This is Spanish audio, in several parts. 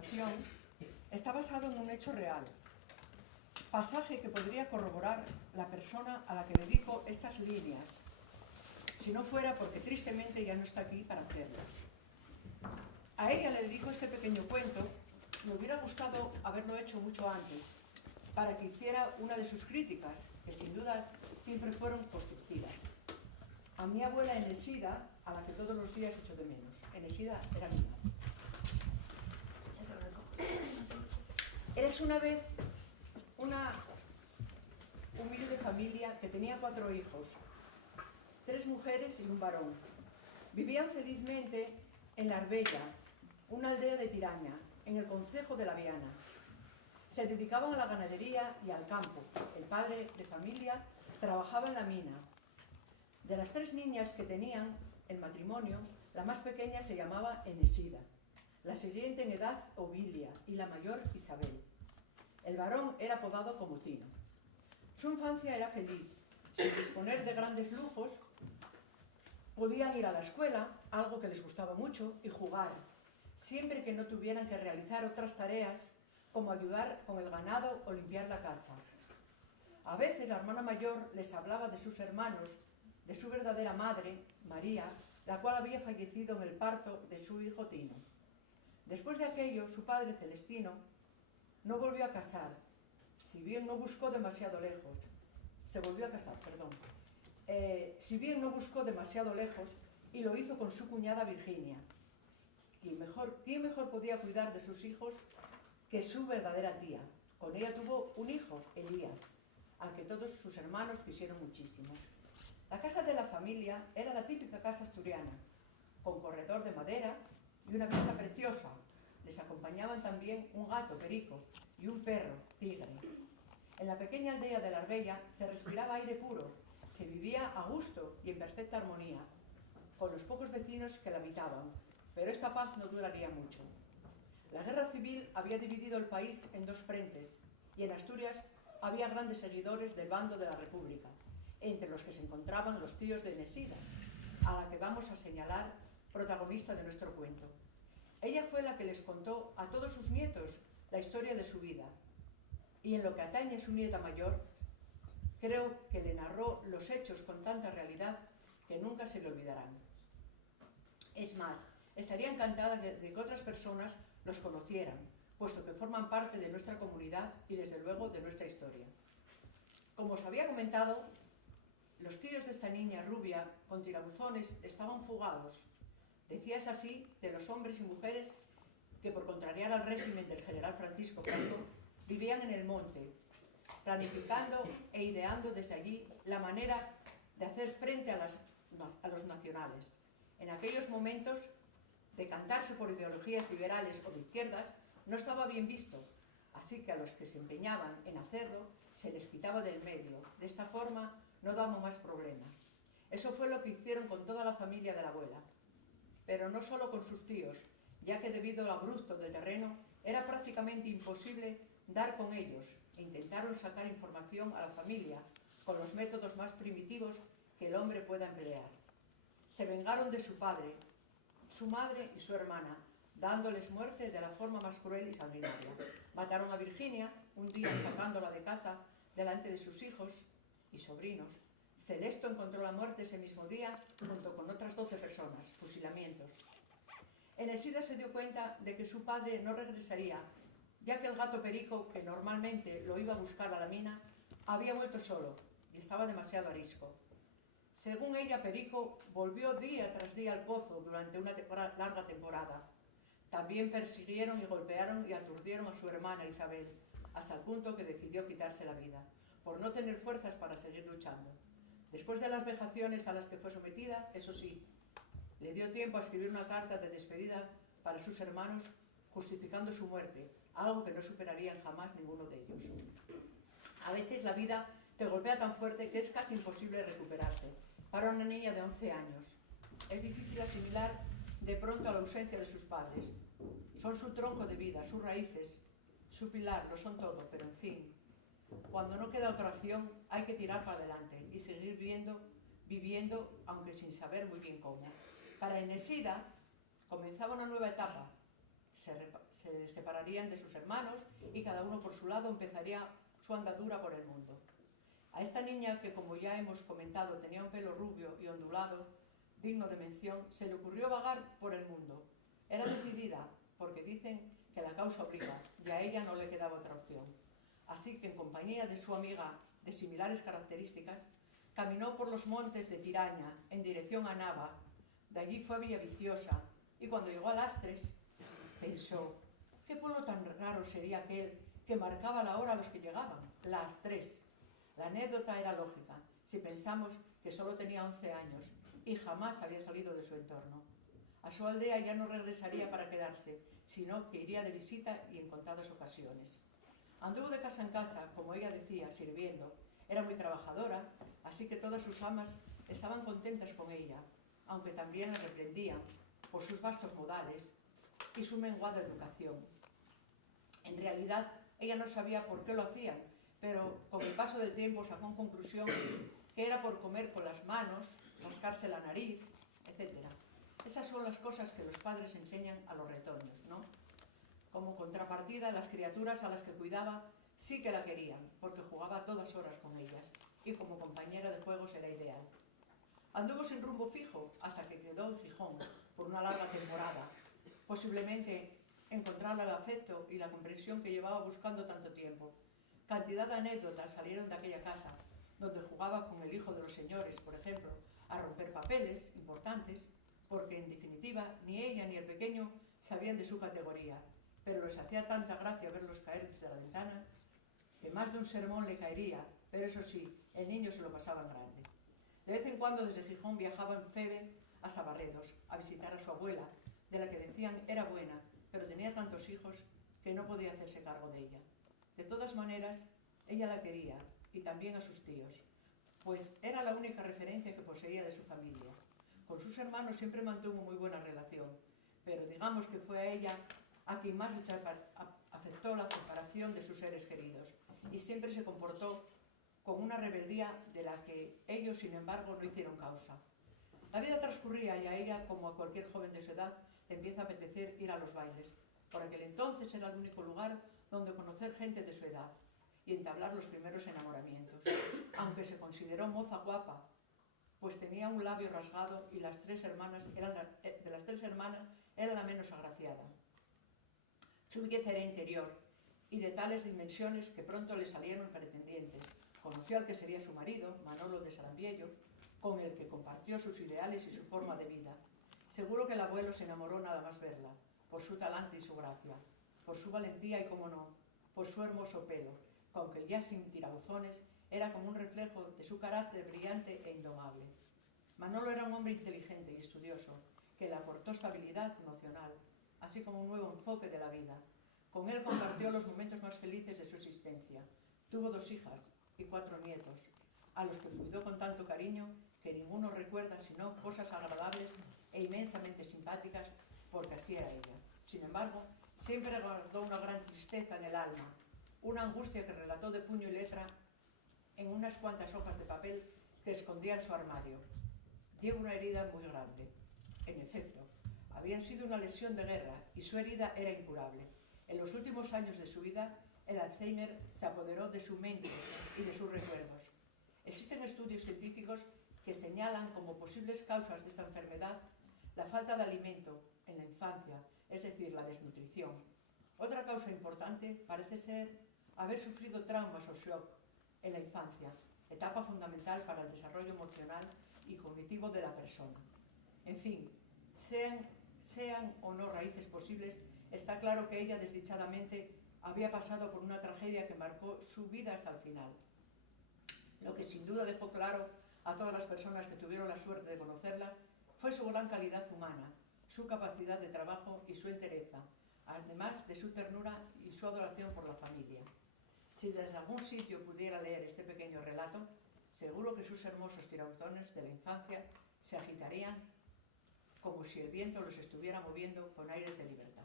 continuación está basado en un hecho real, pasaje que podría corroborar la persona a la que dedico estas líneas, si no fuera porque tristemente ya no está aquí para hacerlo. A ella le dedico este pequeño cuento. Me hubiera gustado haberlo hecho mucho antes, para que hiciera una de sus críticas, que sin duda siempre fueron constructivas. A mi abuela Enesida, a la que todos los días echo de menos. Enesida era mi madre. Eres una vez una humilde familia que tenía 4 hijos, 3 mujeres y un varón. Vivían felizmente en La Arbella, una aldea de Tiraña, en el concejo de La Viana. Se dedicaban a la ganadería y al campo. El padre de familia trabajaba en la mina. De las 3 niñas que tenían el matrimonio, la más pequeña se llamaba Enesida, la siguiente en edad Ovilia y la mayor Isabel. El varón era apodado como Tino. Su infancia era feliz. Sin disponer de grandes lujos, podían ir a la escuela, algo que les gustaba mucho, y jugar, siempre que no tuvieran que realizar otras tareas como ayudar con el ganado o limpiar la casa. A veces la hermana mayor les hablaba de sus hermanos, de su verdadera madre, María, la cual había fallecido en el parto de su hijo Tino. Después de aquello, su padre Celestino no volvió a casar, si bien no buscó demasiado lejos. Si bien no buscó demasiado lejos, y lo hizo con su cuñada Virginia. ¿Quién mejor podía cuidar de sus hijos que su verdadera tía? Con ella tuvo un hijo, Elías, al que todos sus hermanos quisieron muchísimo. La casa de la familia era la típica casa asturiana, con corredor de madera y una vista preciosa. Les acompañaban también un gato, Perico, y un perro, Tigre. En la pequeña aldea de La Arbella se respiraba aire puro, se vivía a gusto y en perfecta armonía, con los pocos vecinos que la habitaban, pero esta paz no duraría mucho. La guerra civil había dividido el país en 2 frentes, y en Asturias había grandes seguidores del bando de la República, entre los que se encontraban los tíos de Enesida, a la que vamos a señalar protagonista de nuestro cuento. Ella fue la que les contó a todos sus nietos la historia de su vida, y en lo que atañe a su nieta mayor, creo que le narró los hechos con tanta realidad que nunca se le olvidarán. Es más, estaría encantada de que otras personas los conocieran, puesto que forman parte de nuestra comunidad y desde luego de nuestra historia. Como os había comentado, los tíos de esta niña rubia con tirabuzones estaban fugados. Decías así de los hombres y mujeres que, por contrariar al régimen del general Francisco Franco, vivían en el monte, planificando e ideando desde allí la manera de hacer frente a los nacionales. En aquellos momentos, decantarse por ideologías liberales o de izquierdas no estaba bien visto, así que a los que se empeñaban en hacerlo se les quitaba del medio. De esta forma no damos más problemas. Eso fue lo que hicieron con toda la familia de la abuela, pero no solo con sus tíos, ya que debido al abrupto del terreno era prácticamente imposible dar con ellos, e intentaron sacar información a la familia con los métodos más primitivos que el hombre pueda emplear. Se vengaron de su padre, su madre y su hermana, dándoles muerte de la forma más cruel y sanguinaria. Mataron a Virginia un día sacándola de casa delante de sus hijos y sobrinos. Celesto encontró la muerte ese mismo día junto con otras 12 personas, fusilamientos. Enesida se dio cuenta de que su padre no regresaría, ya que el gato Perico, que normalmente lo iba a buscar a la mina, había vuelto solo y estaba demasiado arisco. Según ella, Perico volvió día tras día al pozo durante una larga temporada. También persiguieron y golpearon y aturdieron a su hermana Isabel, hasta el punto que decidió quitarse la vida, por no tener fuerzas para seguir luchando. Después de las vejaciones a las que fue sometida, eso sí, le dio tiempo a escribir una carta de despedida para sus hermanos, justificando su muerte, algo que no superarían jamás ninguno de ellos. A veces la vida te golpea tan fuerte que es casi imposible recuperarse. Para una niña de 11 años, es difícil asimilar de pronto a la ausencia de sus padres. Son su tronco de vida, sus raíces, su pilar, lo son todo, pero en fin, cuando no queda otra opción, hay que tirar para adelante y seguir viviendo, aunque sin saber muy bien cómo. Para Enesida comenzaba una nueva etapa. se separarían de sus hermanos y cada uno por su lado empezaría su andadura por el mundo. A esta niña, que como ya hemos comentado tenía un pelo rubio y ondulado, digno de mención, se le ocurrió vagar por el mundo. Era decidida, porque dicen que la causa obliga, y a ella no le quedaba otra opción. Así que en compañía de su amiga de similares características, caminó por los montes de Tiraña en dirección a Nava. De allí fue a Villaviciosa, y cuando llegó a Lastres, pensó, ¿qué pueblo tan raro sería aquel que marcaba la hora a los que llegaban? Las 3. La anécdota era lógica, si pensamos que solo tenía 11 años y jamás había salido de su entorno. A su aldea ya no regresaría para quedarse, sino que iría de visita y en contadas ocasiones. Anduvo de casa en casa, como ella decía, sirviendo. Era muy trabajadora, así que todas sus amas estaban contentas con ella, aunque también la reprendían por sus vastos modales y su menguada educación. En realidad, ella no sabía por qué lo hacían, pero con el paso del tiempo sacó en conclusión que era por comer con las manos, rascarse la nariz, etc. Esas son las cosas que los padres enseñan a los retoños, ¿no? Como contrapartida, las criaturas a las que cuidaba sí que la querían, porque jugaba a todas horas con ellas, y como compañera de juegos era ideal. Anduvo sin rumbo fijo hasta que quedó en Gijón por una larga temporada. Posiblemente encontrara el afecto y la comprensión que llevaba buscando tanto tiempo. Cantidad de anécdotas salieron de aquella casa, donde jugaba con el hijo de los señores, por ejemplo, a romper papeles importantes, porque en definitiva ni ella ni el pequeño sabían de su categoría, pero les hacía tanta gracia verlos caer desde la ventana que más de un sermón le caería, pero eso sí, el niño se lo pasaba en grande. De vez en cuando desde Gijón viajaba en Febe hasta Barredos a visitar a su abuela, de la que decían era buena, pero tenía tantos hijos que no podía hacerse cargo de ella. De todas maneras, ella la quería, y también a sus tíos, pues era la única referencia que poseía de su familia. Con sus hermanos siempre mantuvo muy buena relación, pero digamos que fue a ella a quien más aceptó la separación de sus seres queridos, y siempre se comportó con una rebeldía de la que ellos, sin embargo, no hicieron causa. La vida transcurría y a ella, como a cualquier joven de su edad, le empieza a apetecer ir a los bailes. Por aquel entonces era el único lugar donde conocer gente de su edad y entablar los primeros enamoramientos. Aunque se consideró moza guapa, pues tenía un labio rasgado y de las tres hermanas era la menos agraciada. Su belleza era interior y de tales dimensiones que pronto le salieron pretendientes. Conoció al que sería su marido, Manolo de Sarambiello, con el que compartió sus ideales y su forma de vida. Seguro que el abuelo se enamoró nada más verla, por su talante y su gracia, por su valentía y, cómo no, por su hermoso pelo, que aunque ya sin tirabuzones, era como un reflejo de su carácter brillante e indomable. Manolo era un hombre inteligente y estudioso, que le aportó estabilidad emocional, así como un nuevo enfoque de la vida. Con él compartió los momentos más felices de su existencia. Tuvo 2 hijas y 4 nietos, a los que cuidó con tanto cariño que ninguno recuerda sino cosas agradables e inmensamente simpáticas, porque así era ella. Sin embargo, siempre guardó una gran tristeza en el alma, una angustia que relató de puño y letra en unas cuantas hojas de papel que escondía en su armario. Lleva una herida muy grande. En efecto, había sido una lesión de guerra y su herida era incurable. En los últimos años de su vida, el Alzheimer se apoderó de su mente y de sus recuerdos. Existen estudios científicos que señalan como posibles causas de esta enfermedad la falta de alimento en la infancia, es decir, la desnutrición. Otra causa importante parece ser haber sufrido traumas o shock en la infancia, etapa fundamental para el desarrollo emocional y cognitivo de la persona. En fin, sean o no raíces posibles, está claro que ella desdichadamente había pasado por una tragedia que marcó su vida hasta el final. Lo que sin duda dejó claro a todas las personas que tuvieron la suerte de conocerla fue su gran calidad humana, su capacidad de trabajo y su entereza, además de su ternura y su adoración por la familia. Si desde algún sitio pudiera leer este pequeño relato, seguro que sus hermosos tirabuzones de la infancia se agitarían como si el viento los estuviera moviendo con aires de libertad.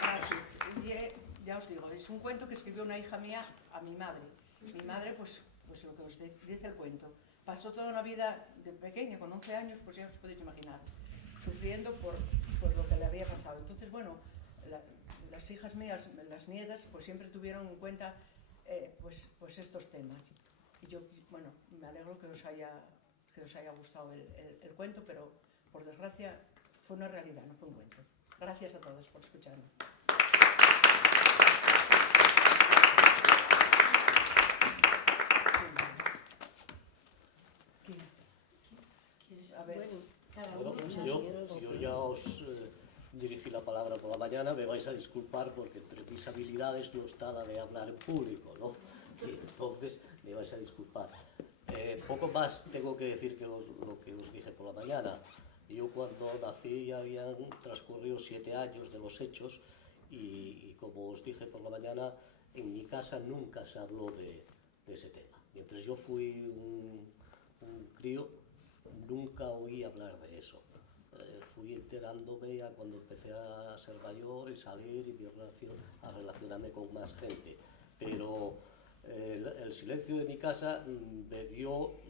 Gracias. Ya os digo, es un cuento que escribió una hija mía a mi madre. Mi madre, pues, pues lo que os dice el cuento. Pasó toda una vida de pequeña, con 11 años, pues ya os podéis imaginar, sufriendo por lo que le había pasado. Entonces, bueno, las hijas mías, las nietas, pues siempre tuvieron en cuenta pues estos temas. Y yo, bueno, me alegro que os haya gustado el cuento, pero por desgracia fue una realidad, no fue un cuento. Gracias a todos por escucharme. A ver. Bueno, pues yo ya os dirigí la palabra por la mañana, me vais a disculpar porque entre mis habilidades no está la de hablar en público, ¿no? Y entonces me vais a disculpar. Poco más tengo que decir que lo que os dije por la mañana. Yo cuando nací ya habían transcurrido 7 años de los hechos y como os dije por la mañana, en mi casa nunca se habló de ese tema. Mientras yo fui un crío, nunca oí hablar de eso. Fui enterándome ya cuando empecé a ser mayor y salir y a relacionarme con más gente. Pero el silencio de mi casa me dio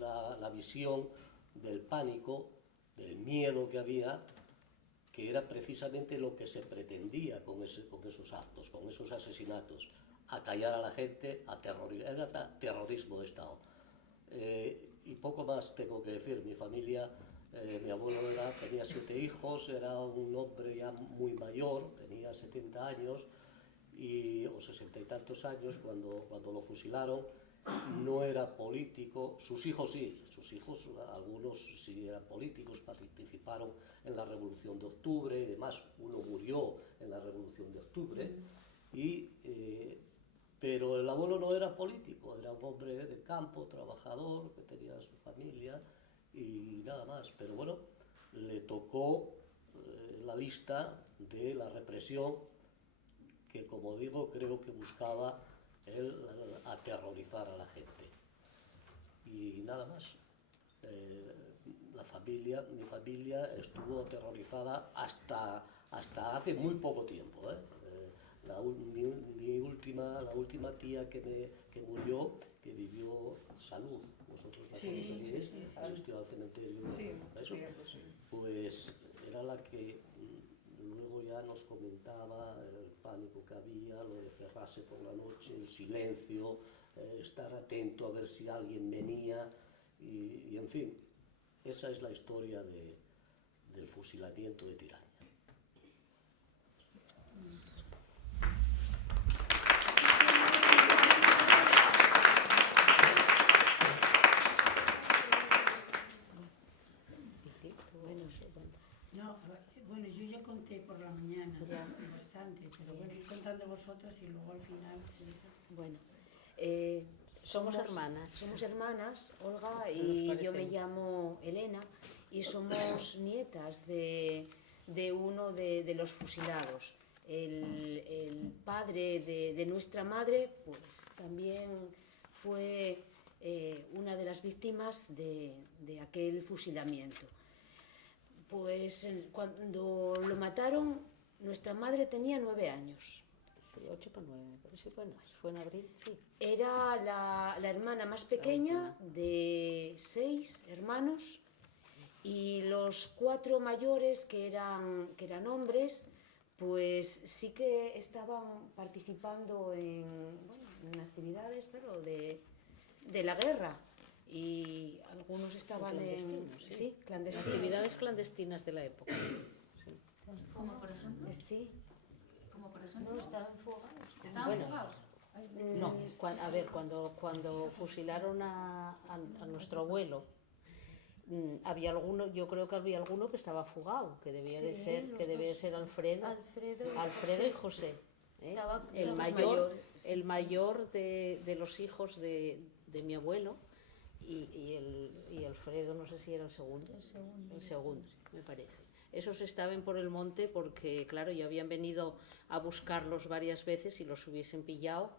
la visión del pánico, del miedo que había, que era precisamente lo que se pretendía con esos actos, con esos asesinatos, acallar a la gente, era terrorismo de Estado. Y poco más tengo que decir. Mi familia, mi abuelo tenía 7 hijos, era un hombre ya muy mayor, tenía 70 años o 60 y tantos años cuando lo fusilaron. No era político, sus hijos sí, algunos sí eran políticos, participaron en la Revolución de Octubre y demás, uno murió en la Revolución de Octubre, pero el abuelo no era político, era un hombre de campo, trabajador, que tenía su familia y nada más. Pero bueno, le tocó la lista de la represión que, como digo, creo que buscaba él aterrorizar a la gente. Y nada más. Mi familia estuvo aterrorizada hasta hace muy poco tiempo. La última tía que murió, que vivió Salud, vosotros la conoceréis, asistió al cementerio, pues era la que luego ya nos comentaba el pánico que había, lo de cerrarse por la noche, el silencio, estar atento a ver si alguien venía y en fin, esa es la historia del fusilamiento de Tiraña. Bueno, yo ya conté por la mañana bastante, pero bueno, ir contando vosotras y luego al final... Bueno, somos hermanas, Olga y yo me llamo Elena y somos nietas de uno de los fusilados. El padre de nuestra madre pues también fue una de las víctimas de aquel fusilamiento. Pues cuando lo mataron, nuestra madre tenía 9 años. Sí, 8 para 9, pero sí, bueno, fue en abril, sí. Era la hermana más pequeña de 6 hermanos y los 4 mayores que eran hombres, pues sí que estaban participando en actividades, claro, de la guerra. Y algunos estaban clandestinos. Actividades clandestinas de la época. Sí. ¿Como por ejemplo? Sí. ¿Como por ejemplo? No, estaban fugados. ¿Estaban fugados? No, a ver, cuando fusilaron a nuestro abuelo, había alguno, yo creo que había alguno que estaba fugado, que debía de ser Alfredo y José. El mayor de los hijos de mi abuelo. Y Alfredo, no sé si era el segundo, me parece. Esos estaban por el monte porque, claro, ya habían venido a buscarlos varias veces y los hubiesen pillado,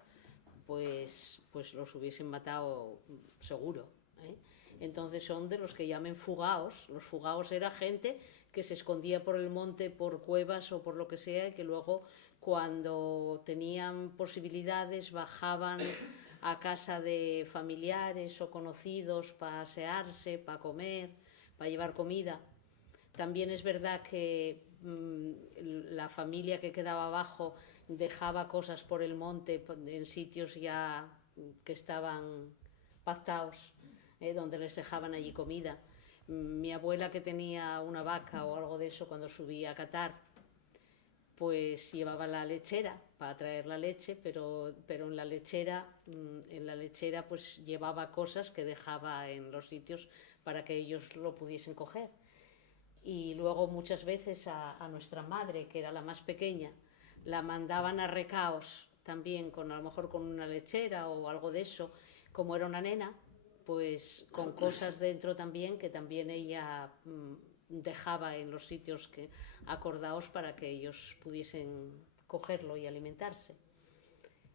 pues los hubiesen matado seguro, ¿eh? Entonces son de los que llaman fugaos. Los fugaos era gente que se escondía por el monte, por cuevas o por lo que sea, y que luego, cuando tenían posibilidades, bajaban a casa de familiares o conocidos para asearse, para comer, para llevar comida. También es verdad que la familia que quedaba abajo dejaba cosas por el monte en sitios ya que estaban pactados, donde les dejaban allí comida. Mi abuela, que tenía una vaca o algo de eso, cuando subía a catar, pues llevaba la lechera para traer la leche, pero en la lechera pues llevaba cosas que dejaba en los sitios para que ellos lo pudiesen coger. Y luego muchas veces a nuestra madre, que era la más pequeña, la mandaban a recaos también, a lo mejor con una lechera o algo de eso, como era una nena, pues con cosas dentro también, que también ella dejaba en los sitios acordados para que ellos pudiesen cogerlo y alimentarse.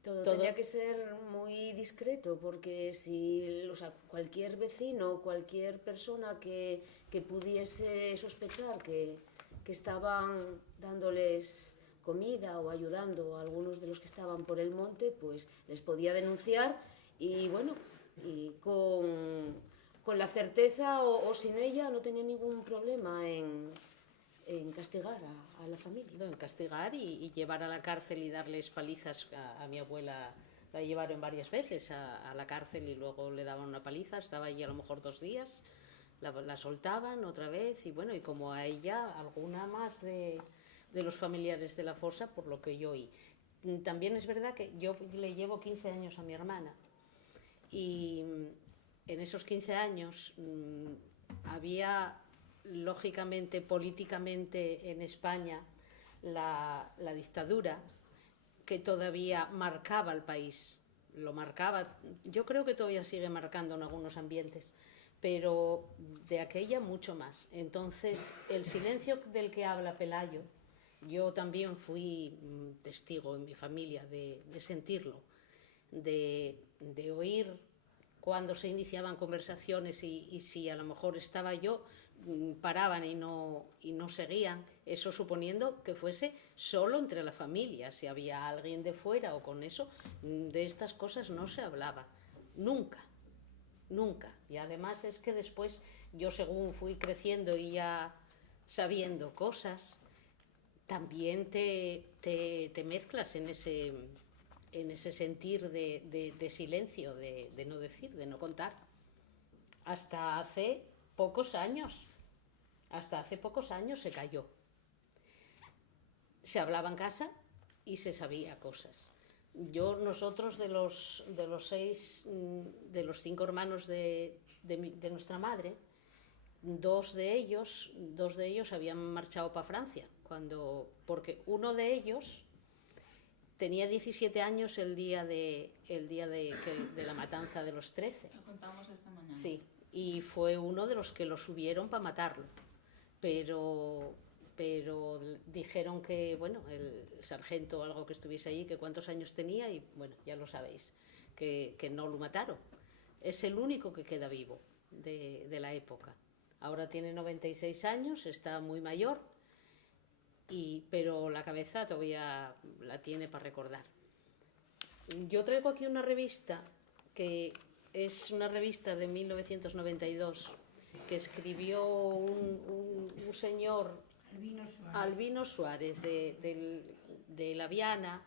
Todo tenía que ser muy discreto, porque si, o sea, cualquier vecino, cualquier persona que pudiese sospechar que estaban dándoles comida o ayudando a algunos de los que estaban por el monte, pues les podía denunciar y bueno, y con la certeza o sin ella no tenía ningún problema en castigar a la familia. No, en castigar y llevar a la cárcel y darles palizas. A mi abuela la llevaron varias veces a la cárcel y luego le daban una paliza. Estaba allí a lo mejor 2 días, la soltaban otra vez y bueno, y como a ella, alguna más de los familiares de la fosa, por lo que yo oí. También es verdad que yo le llevo 15 años a mi hermana y en esos 15 años había, lógicamente, políticamente en España, la dictadura que todavía marcaba el país. Lo marcaba, yo creo que todavía sigue marcando en algunos ambientes, pero de aquella mucho más. Entonces, el silencio del que habla Pelayo, yo también fui testigo en mi familia de sentirlo, de oír cuando se iniciaban conversaciones y si a lo mejor estaba yo, paraban y no seguían, eso suponiendo que fuese solo entre la familia. Si había alguien de fuera o con eso, de estas cosas no se hablaba, nunca. Y además es que después yo, según fui creciendo y ya sabiendo cosas, también te mezclas en ese sentir de silencio, de no decir, de no contar. Hasta hace pocos años se cayó. Se hablaba en casa y se sabía cosas. Nosotros de los 5 hermanos de nuestra madre, dos de ellos habían marchado para Francia, porque uno de ellos tenía 17 años el día de la matanza de los 13. Lo contamos esta mañana. Sí, y fue uno de los que lo subieron para matarlo. Pero dijeron que, bueno, el sargento o algo que estuviese allí, que cuántos años tenía y, bueno, ya lo sabéis, que no lo mataron. Es el único que queda vivo de la época. Ahora tiene 96 años, está muy mayor, pero la cabeza todavía la tiene para recordar. Yo traigo aquí una revista que es una revista de 1992 que escribió un señor, Albino Suárez, de La Viana,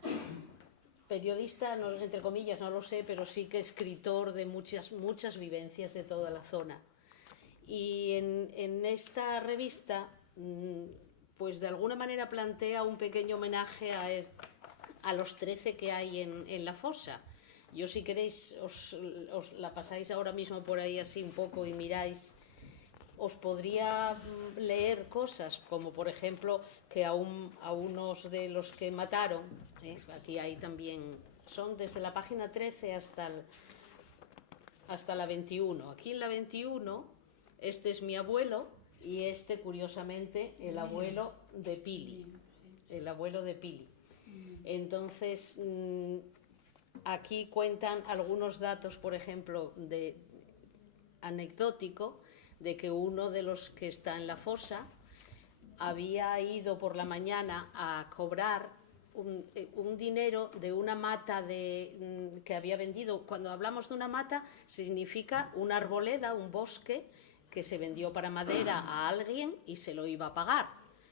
periodista, no, entre comillas, no lo sé, pero sí que escritor de muchas vivencias de toda la zona. Y en esta revista, pues de alguna manera plantea un pequeño homenaje a los 13 que hay en la fosa. Yo, si queréis, os la pasáis ahora mismo por ahí así un poco y miráis. Os podría leer cosas, como por ejemplo que a unos de los que mataron, aquí hay también, son desde la página 13 hasta la 21. Aquí en la 21, este es mi abuelo y este, curiosamente, el abuelo de Pili. El abuelo de Pili. Entonces, aquí cuentan algunos datos, por ejemplo, anecdótico, de que uno de los que está en la fosa había ido por la mañana a cobrar un dinero de una mata que había vendido. Cuando hablamos de una mata, significa una arboleda, un bosque, que se vendió para madera a alguien y se lo iba a pagar.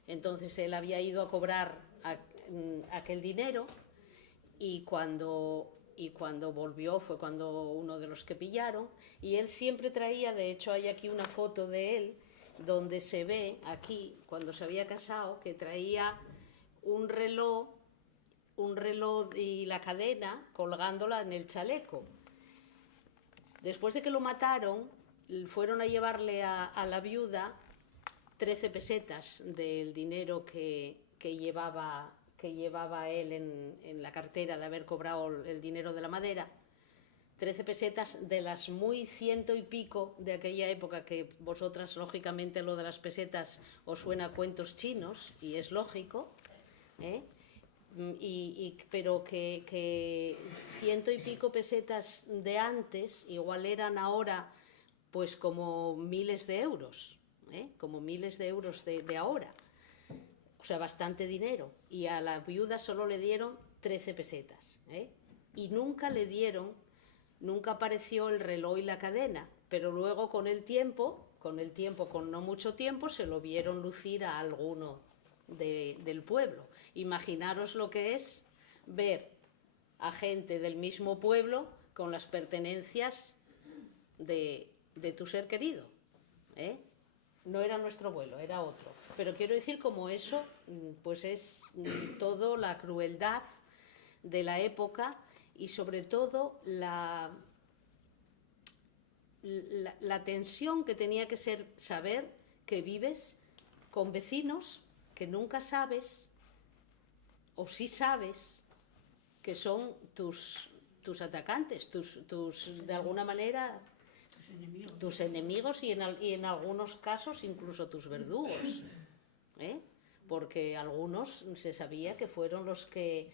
Entonces él había ido a cobrar aquel dinero y cuando volvió fue cuando uno de los que pillaron, y él siempre traía, de hecho hay aquí una foto de él donde se ve aquí, cuando se había casado, que traía un reloj y la cadena colgándola en el chaleco. Después de que lo mataron, fueron a llevarle a la viuda 13 pesetas del dinero que llevaba él en la cartera de haber cobrado el dinero de la madera. 13 pesetas de las muy 100 y pico de aquella época, que vosotras, lógicamente, lo de las pesetas os suena a cuentos chinos, y es lógico, pero que 100 y pico pesetas de antes igual eran ahora pues como miles de euros, como miles de euros de ahora. O sea, bastante dinero. Y a la viuda solo le dieron 13 pesetas. Y nunca apareció el reloj y la cadena. Pero luego con no mucho tiempo, se lo vieron lucir a alguno del pueblo. Imaginaros lo que es ver a gente del mismo pueblo con las pertenencias de tu ser querido. No era nuestro abuelo, era otro. Pero quiero decir, como eso, pues es todo la crueldad de la época, y sobre todo la tensión que tenía que ser saber que vives con vecinos que nunca sabes, o sí sabes, que son tus atacantes, de alguna manera tus enemigos, y en algunos casos incluso tus verdugos, porque algunos se sabía que fueron los que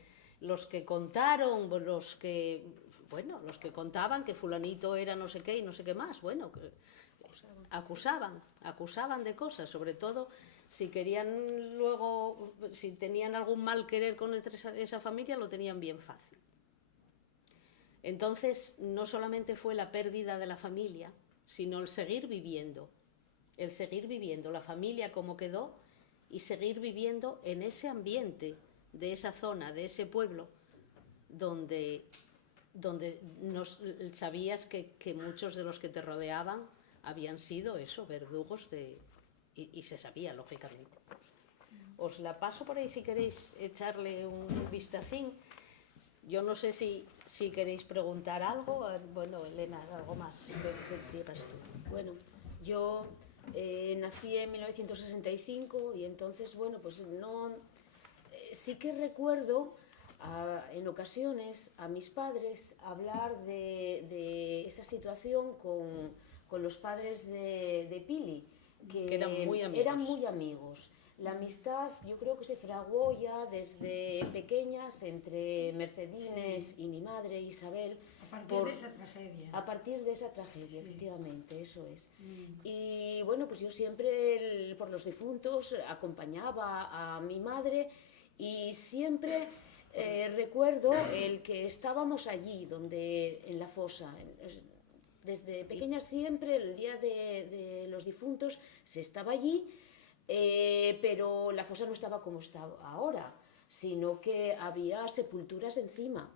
contaron, los que contaban que fulanito era no sé qué y no sé qué más. Bueno, acusaban de cosas, sobre todo si querían luego, si tenían algún mal querer con esa familia, lo tenían bien fácil. Entonces, no solamente fue la pérdida de la familia, sino el seguir viviendo la familia como quedó, y seguir viviendo en ese ambiente de esa zona, de ese pueblo, donde sabías que muchos de los que te rodeaban habían sido verdugos y se sabía, lógicamente. Os la paso por ahí si queréis echarle un vistacín. Yo no sé si queréis preguntar algo. Bueno, Elena, algo más que digas tú. Bueno, yo nací en 1965 y entonces, bueno, pues no... sí que recuerdo en ocasiones a mis padres hablar de esa situación con los padres de Pili, que eran muy amigos. La amistad, yo creo que se fraguó ya desde pequeñas entre Mercedines y mi madre Isabel. A partir de esa tragedia. A partir de esa tragedia, sí. Efectivamente, eso es. Y bueno, pues yo siempre por los difuntos acompañaba a mi madre, y siempre recuerdo el que estábamos allí, en la fosa. Desde pequeña siempre, el día de los difuntos, se estaba allí. Pero la fosa no estaba como está ahora, sino que había sepulturas encima.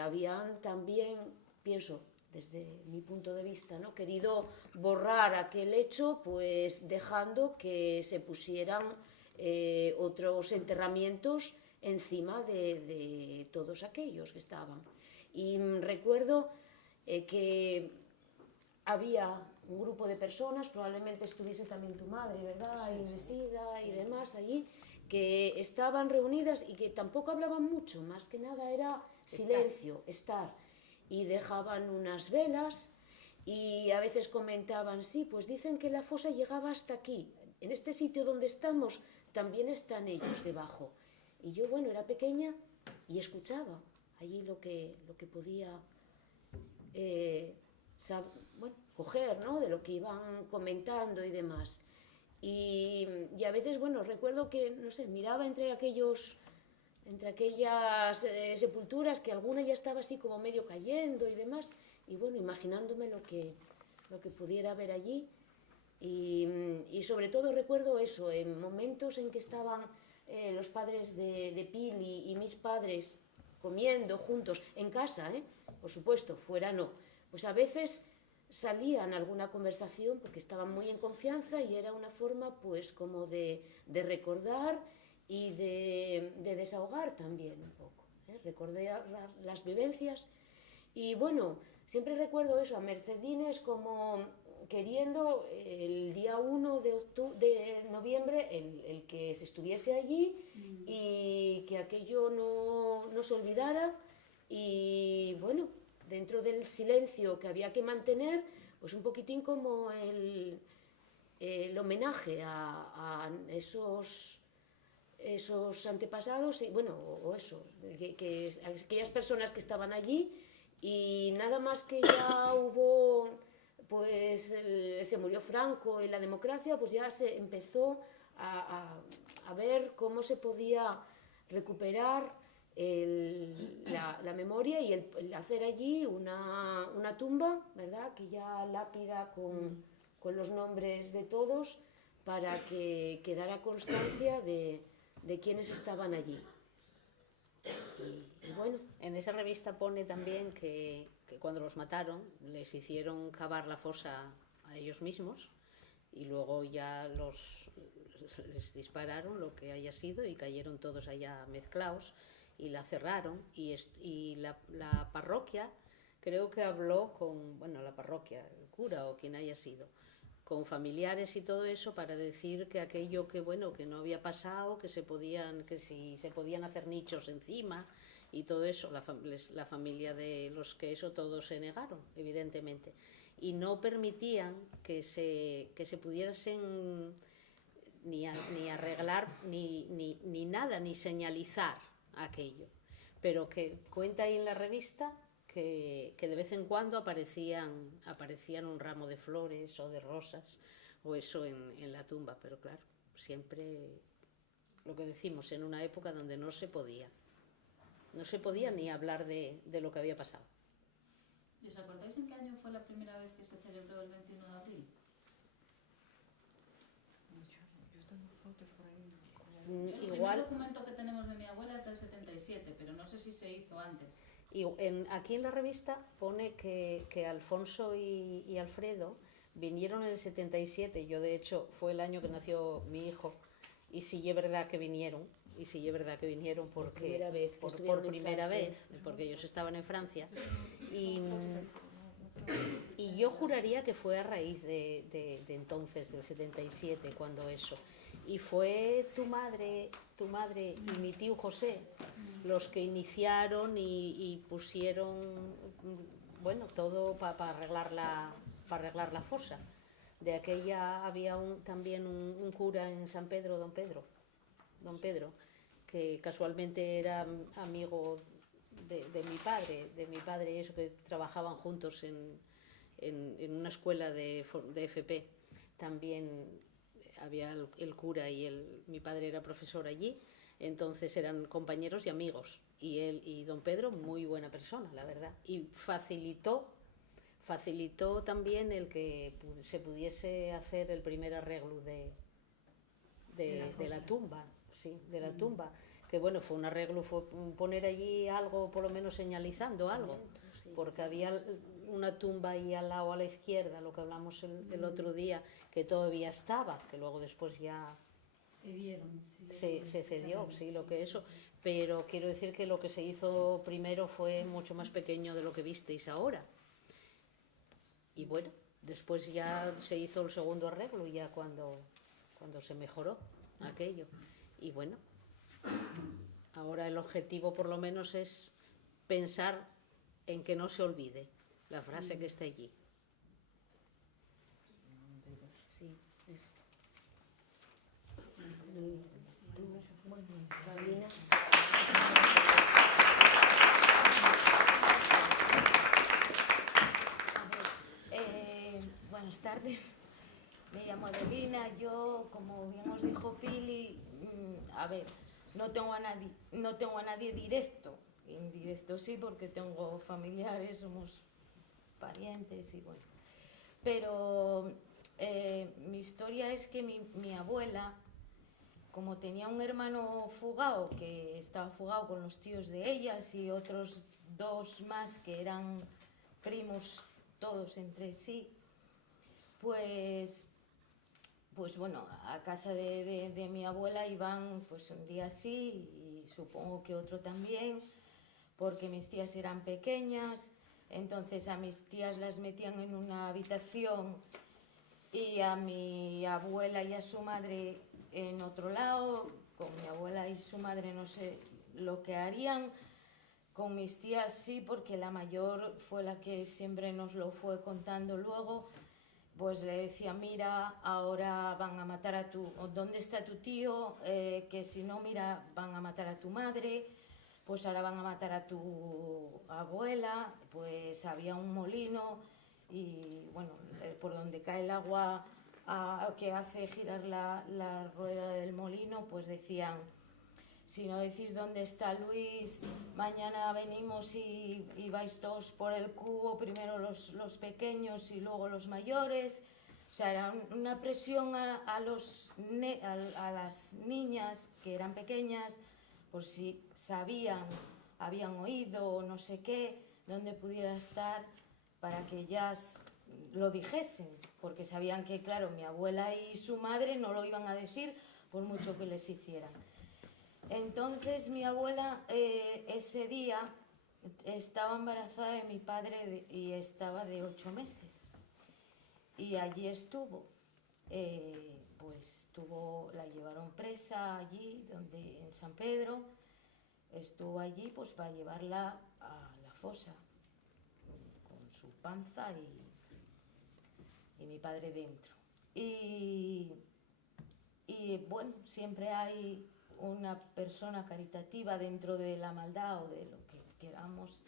Habían también, pienso, desde mi punto de vista, ¿no?, querido borrar aquel hecho, pues dejando que se pusieran otros enterramientos encima de todos aquellos que estaban. Y recuerdo que había un grupo de personas, probablemente estuviese también tu madre, ¿verdad?, sí, Inesida, sí, y demás allí, que estaban reunidas y que tampoco hablaban mucho, más que nada era silencio, estar, y dejaban unas velas, y a veces comentaban, sí, pues dicen que la fosa llegaba hasta aquí, en este sitio donde estamos también están ellos debajo. Y yo, bueno, era pequeña y escuchaba allí lo que podía coger, ¿no?, de lo que iban comentando y demás. Y a veces, bueno, recuerdo que, no sé, miraba entre aquellos entre aquellas sepulturas, que alguna ya estaba así como medio cayendo y demás, y bueno, imaginándome lo que pudiera haber allí. Y sobre todo recuerdo eso, en momentos en que estaban los padres de Pili y mis padres comiendo juntos, en casa, por supuesto, fuera no, pues a veces salían alguna conversación porque estaban muy en confianza y era una forma pues como de recordar y de desahogar también un poco, recordar las vivencias. Y bueno, siempre recuerdo eso, a Mercedines como queriendo el día 1 de noviembre el que se estuviese allí y que aquello no se olvidara, y bueno, dentro del silencio que había que mantener, pues un poquitín como el homenaje a esos antepasados, y bueno, o eso, que aquellas personas que estaban allí. Y nada más que ya hubo, pues se murió Franco y la democracia, pues ya se empezó a ver cómo se podía recuperar la memoria y el hacer allí una tumba, ¿verdad? Aquella lápida con los nombres de todos, para que quedara constancia de quienes estaban allí. Y bueno, en esa revista pone también que cuando los mataron les hicieron cavar la fosa a ellos mismos y luego ya les dispararon lo que haya sido y cayeron todos allá mezclados y la cerraron, y la parroquia creo que habló con, bueno, la parroquia, el cura o quien haya sido, con familiares y todo eso, para decir que aquello que bueno, que no había pasado, que si se podían hacer nichos encima y todo eso. La familia de los que eso, todos se negaron, evidentemente, y no permitían que se pudiesen ni arreglar ni nada, ni señalizar aquello, pero que cuenta ahí en la revista que de vez en cuando aparecían un ramo de flores o de rosas o eso en la tumba, pero claro, siempre lo que decimos, en una época donde no se podía ni hablar de lo que había pasado. ¿Y os acordáis en qué año fue la primera vez que se celebró el 21 de abril? Yo tengo fotos por ahí. El primer documento que tenemos de mi abuela es del 77, pero no sé si se hizo antes. Y aquí en la revista pone que Alfonso y Alfredo vinieron en el 77. Yo, de hecho, fue el año que nació mi hijo, y sí es verdad que vinieron, porque por primera vez, porque ellos estaban en Francia. Y yo juraría que fue a raíz de entonces, del 77, cuando eso. Y fue tu madre y mi tío José los que iniciaron y pusieron, bueno, todo para arreglar la fosa. De aquella había también un cura en San Pedro, don Pedro, que casualmente era amigo de mi padre y eso, que trabajaban juntos en una escuela de FP. También había el cura y mi padre era profesor allí, entonces eran compañeros y amigos, y él y don Pedro, muy buena persona, la verdad, y facilitó también el que se pudiese hacer el primer arreglo de la tumba, sí, de la tumba, que bueno, fue un arreglo, fue poner allí algo, por lo menos señalizando algo, porque había una tumba ahí al lado a la izquierda, lo que hablamos el otro día, que todavía estaba, que luego después ya se cedió, sí, lo que eso, pero quiero decir que lo que se hizo primero fue mucho más pequeño de lo que visteis ahora. Y bueno, después ya se hizo el segundo arreglo, ya cuando se mejoró aquello. Y bueno, ahora el objetivo por lo menos es pensar en que no se olvide la frase que está allí. sí, eso. Bueno, Paulina. Buenas tardes, me llamo Adelina. Yo, como bien os dijo Pili, a ver, no tengo a nadie directo. Indirecto sí, porque tengo familiares, somos parientes y bueno. Pero mi historia es que mi abuela, como tenía un hermano fugado, que estaba fugado con los tíos de ellas y otros dos más que eran primos todos entre sí, pues bueno, a casa de mi abuela iban pues un día sí y supongo que otro también, porque mis tías eran pequeñas, entonces a mis tías las metían en una habitación y a mi abuela y a su madre en otro lado. Con mi abuela y su madre no sé lo que harían, con mis tías sí, porque la mayor fue la que siempre nos lo fue contando luego. Pues le decía, mira, ahora van a matar a ¿dónde está tu tío? Que si no, mira, van a matar a tu madre, pues ahora van a matar a tu abuela. Pues había un molino y, bueno, por donde cae el agua que hace girar la rueda del molino, pues decían, si no decís dónde está Luis, mañana venimos y vais todos por el cubo, primero los pequeños y luego los mayores. O sea, era una presión a las niñas que eran pequeñas, por si sabían, habían oído o no sé qué, dónde pudiera estar, para que ellas lo dijesen, porque sabían que, claro, mi abuela y su madre no lo iban a decir por mucho que les hicieran. Entonces mi abuela ese día estaba embarazada de mi padre y estaba de 8 meses. Y allí estuvo. La llevaron presa allí, en San Pedro. Estuvo allí pues para llevarla a la fosa, con su panza y mi padre dentro. Y bueno, siempre hay una persona caritativa dentro de la maldad o de lo que queramos.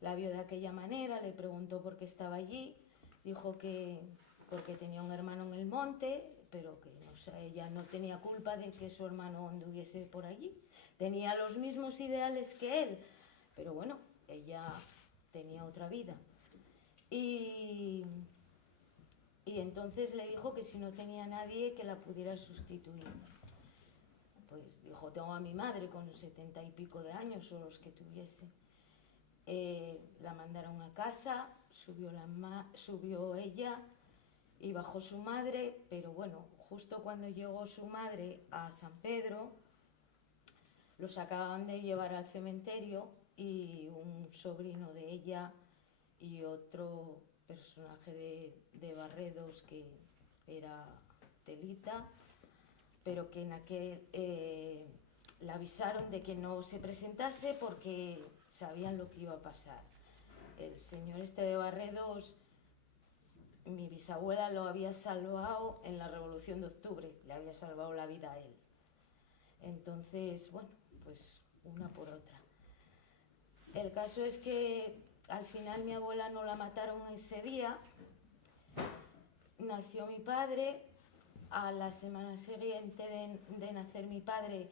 La vio de aquella manera, le preguntó por qué estaba allí, dijo que porque tenía un hermano en el monte, pero que ella no tenía culpa de que su hermano anduviese por allí. Tenía los mismos ideales que él, pero bueno, ella tenía otra vida. Y entonces le dijo que si no tenía nadie que la pudiera sustituir. Pues dijo, tengo a mi madre con 70 y pico de años o los que tuviese. La mandaron a casa, subió ella y bajó su madre, pero bueno, justo cuando llegó su madre a San Pedro, los acababan de llevar al cementerio y un sobrino de ella y otro personaje de Barredos que era Telita, pero que la avisaron de que no se presentase porque sabían lo que iba a pasar. El señor de Barredos, mi bisabuela lo había salvado en la Revolución de Octubre, le había salvado la vida a él. Entonces, bueno, pues una por otra. El caso es que al final mi abuela no la mataron ese día, nació mi padre. A la semana siguiente de nacer mi padre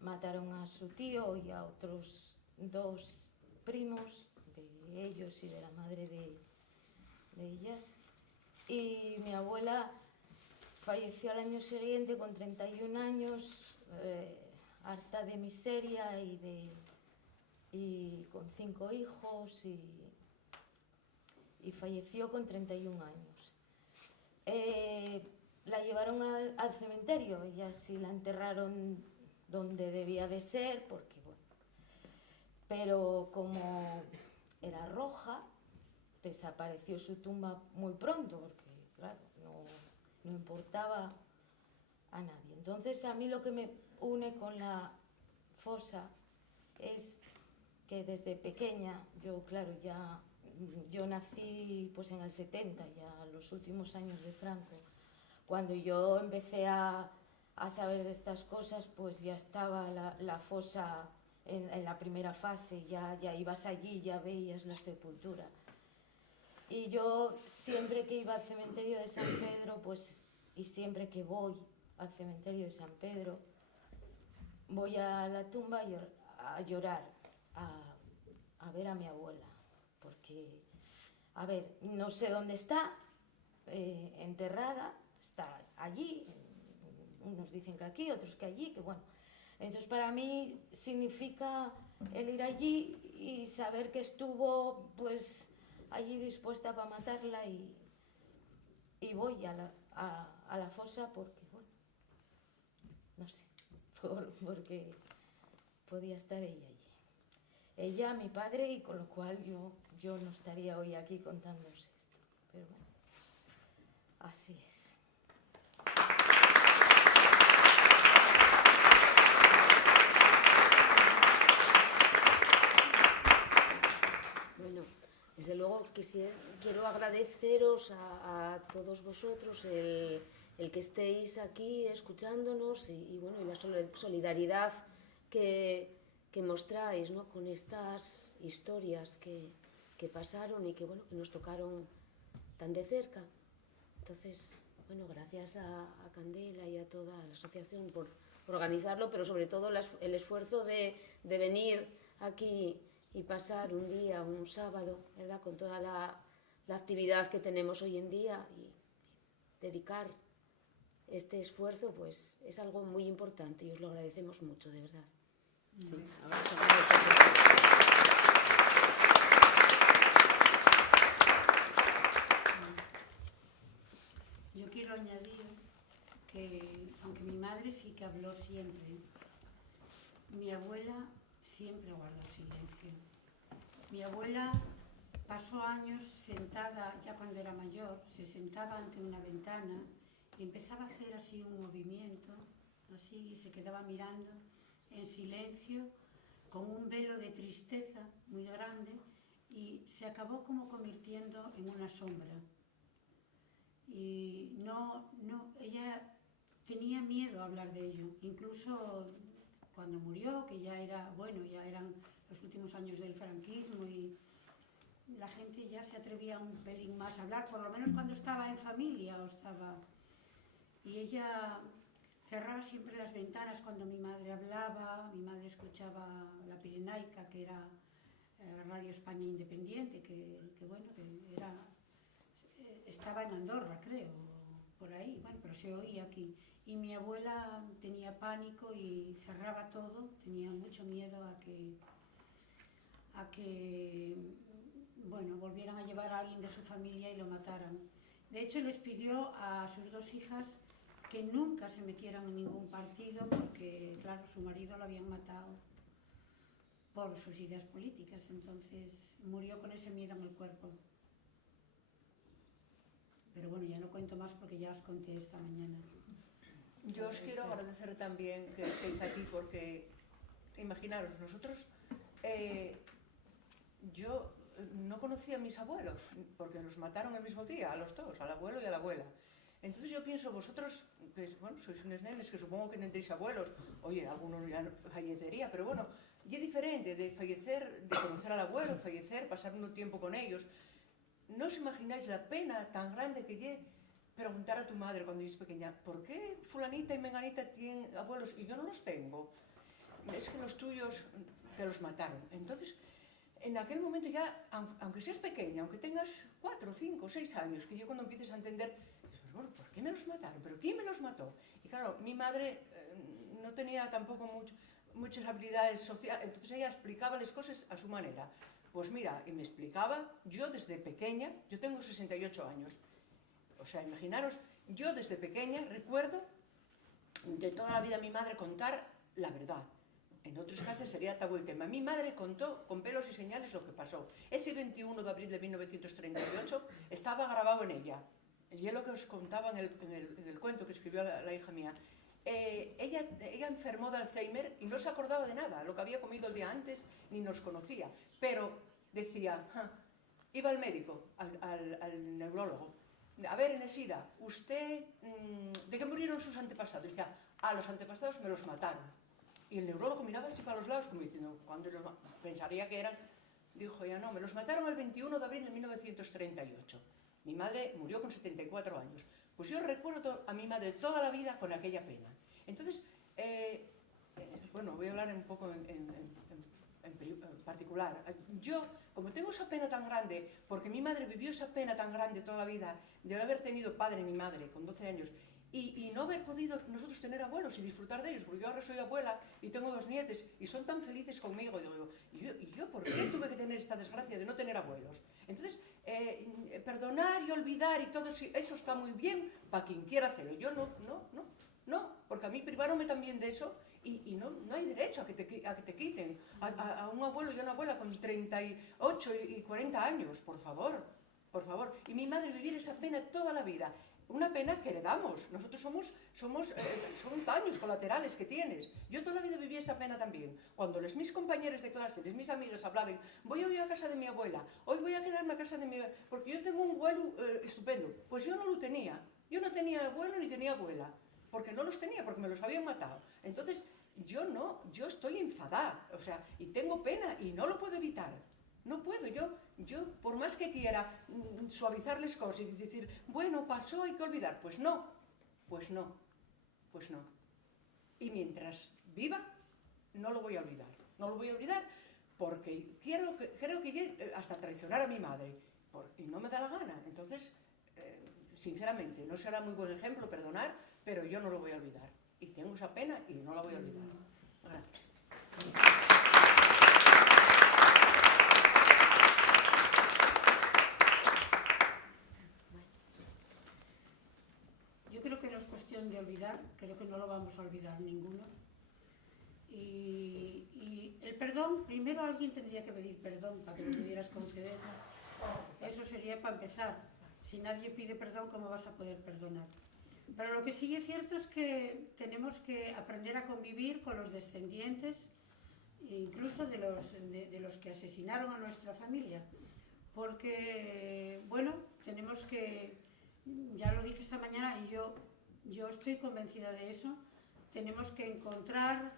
mataron a su tío y a otros 2 primos de ellos y de la madre de ellas. Y mi abuela falleció al año siguiente con 31 años, harta de miseria y con 5 hijos y falleció con 31 años. La llevaron al cementerio y así la enterraron donde debía de ser, porque bueno, pero como era roja, desapareció su tumba muy pronto, porque claro, no importaba a nadie. Entonces a mí lo que me une con la fosa es que desde pequeña, yo nací pues en el 70, ya los últimos años de Franco. Cuando yo empecé a saber de estas cosas, pues ya estaba la fosa en la primera fase, ya ibas allí, ya veías la sepultura. Y yo siempre que iba al cementerio de San Pedro, pues, y siempre que voy al cementerio de San Pedro, voy a la tumba a llorar, a ver a mi abuela, porque, a ver, no sé dónde está enterrada, está allí, unos dicen que aquí, otros que allí, que bueno. Entonces para mí significa el ir allí y saber que estuvo pues allí dispuesta para matarla y voy a la fosa porque, bueno, no sé, porque podía estar ella allí. Ella, mi padre, y con lo cual yo no estaría hoy aquí contándoos esto. Pero bueno, así es. Bueno, desde luego quiero agradeceros a todos vosotros el que estéis aquí escuchándonos y bueno, y la solidaridad que mostráis, ¿no?, con estas historias que pasaron y que, bueno, que nos tocaron tan de cerca. Entonces, bueno, gracias a Candela y a toda la asociación por organizarlo, pero sobre todo el esfuerzo de venir aquí y pasar un día, un sábado, ¿verdad?, con toda la actividad que tenemos hoy en día, y dedicar este esfuerzo, pues es algo muy importante y os lo agradecemos mucho, de verdad. Sí. Yo quiero añadir que, aunque mi madre sí que habló siempre, mi abuela siempre guardó silencio. Mi abuela pasó años sentada, ya cuando era mayor, se sentaba ante una ventana y empezaba a hacer así un movimiento, así, y se quedaba mirando en silencio, con un velo de tristeza muy grande, y se acabó como convirtiendo en una sombra. Y ella tenía miedo a hablar de ello, incluso cuando murió, que ya eran los últimos años del franquismo y la gente ya se atrevía un pelín más a hablar, por lo menos cuando estaba en familia y ella cerraba siempre las ventanas cuando mi madre hablaba. Mi madre escuchaba la Pirenaica, que era Radio España Independiente, que estaba en Andorra, creo, por ahí, bueno, pero se oía aquí. Y mi abuela tenía pánico y cerraba todo, tenía mucho miedo a que bueno, volvieran a llevar a alguien de su familia y lo mataran. De hecho, les pidió a sus dos hijas que nunca se metieran en ningún partido porque, claro, su marido lo habían matado por sus ideas políticas, entonces murió con ese miedo en el cuerpo. Pero bueno, ya no cuento más porque ya os conté esta mañana. Yo os quiero agradecer también que estéis aquí porque, imaginaros, nosotros, yo no conocía a mis abuelos porque los mataron el mismo día, a los dos, al abuelo y a la abuela. Entonces yo pienso, vosotros, pues, bueno, sois unos nenes que supongo que tendréis abuelos, oye, alguno ya fallecería, pero bueno, y es diferente de fallecer, de conocer al abuelo, fallecer, pasar un tiempo con ellos. No os imagináis la pena tan grande que lle preguntar a tu madre cuando eres pequeña, ¿por qué fulanita y menganita tienen abuelos y yo no los tengo? Es que los tuyos te los mataron. Entonces, en aquel momento ya, aunque seas pequeña, aunque tengas 4, 5, 6 años, que yo cuando empieces a entender, dices, bueno, ¿por qué me los mataron? ¿Pero quién me los mató? Y claro, mi madre no tenía tampoco muchas habilidades sociales, entonces ella explicaba las cosas a su manera. Pues mira, y me explicaba, yo desde pequeña, yo tengo 68 años, o sea, imaginaros, yo desde pequeña recuerdo de toda la vida a mi madre contar la verdad. En otros casos sería tabú el tema. Mi madre contó con pelos y señales lo que pasó. Ese 21 de abril de 1938 estaba grabado en ella. Y es lo que os contaba en el cuento que escribió la hija mía. Ella enfermó de Alzheimer y no se acordaba de nada, lo que había comido el día antes, ni nos conocía. Pero decía, iba al médico, al neurólogo. A ver, Enesida, ¿usted de qué murieron sus antepasados? Decía, los antepasados me los mataron. Y el neurólogo miraba así para los lados como diciendo, ¿cuándo los pensaría que eran? Dijo, ya no, me los mataron el 21 de abril de 1938. Mi madre murió con 74 años. Pues yo recuerdo a mi madre toda la vida con aquella pena. Entonces, bueno, voy a hablar un poco en particular. Yo, como tengo esa pena tan grande, porque mi madre vivió esa pena tan grande toda la vida, de no haber tenido padre ni madre con 12 años, y no haber podido nosotros tener abuelos y disfrutar de ellos, porque yo ahora soy abuela y tengo 2 nietes y son tan felices conmigo. ¿Y yo por qué tuve que tener esta desgracia de no tener abuelos? Entonces, perdonar y olvidar y todo eso está muy bien para quien quiera hacerlo. Yo no, porque a mí priváronme también de eso y no hay derecho a que te quiten a un abuelo y a una abuela con 38 y 40 años, por favor. Y mi madre vivir esa pena toda la vida. Una pena que heredamos. Nosotros son daños colaterales que tienes. Yo toda la vida viví esa pena también. Cuando mis compañeros de clase, mis amigas hablaban, voy hoy a casa de mi abuela, hoy voy a quedarme a casa de mi abuela, porque yo tengo un abuelo estupendo. Pues yo no lo tenía. Yo no tenía abuelo ni tenía abuela, porque no los tenía, porque me los habían matado. Entonces, yo estoy enfadada, o sea, y tengo pena y no lo puedo evitar. No puedo, yo por más que quiera suavizarles cosas y decir, bueno, pasó, hay que olvidar, pues no. Y mientras viva, no lo voy a olvidar, porque creo que llegue hasta traicionar a mi madre, y no me da la gana. Entonces, sinceramente, no será muy buen ejemplo perdonar, pero yo no lo voy a olvidar. Y tengo esa pena y no la voy a olvidar. Gracias. Yo creo que no es cuestión de olvidar, creo que no lo vamos a olvidar ninguno. Y el perdón, primero alguien tendría que pedir perdón para que lo pudieras conceder. Eso sería para empezar. Si nadie pide perdón, ¿cómo vas a poder perdonar? Pero lo que sí es cierto es que tenemos que aprender a convivir con los descendientes, incluso de los que asesinaron a nuestra familia. Porque, bueno, tenemos que, ya lo dije esta mañana y yo estoy convencida de eso, tenemos que encontrar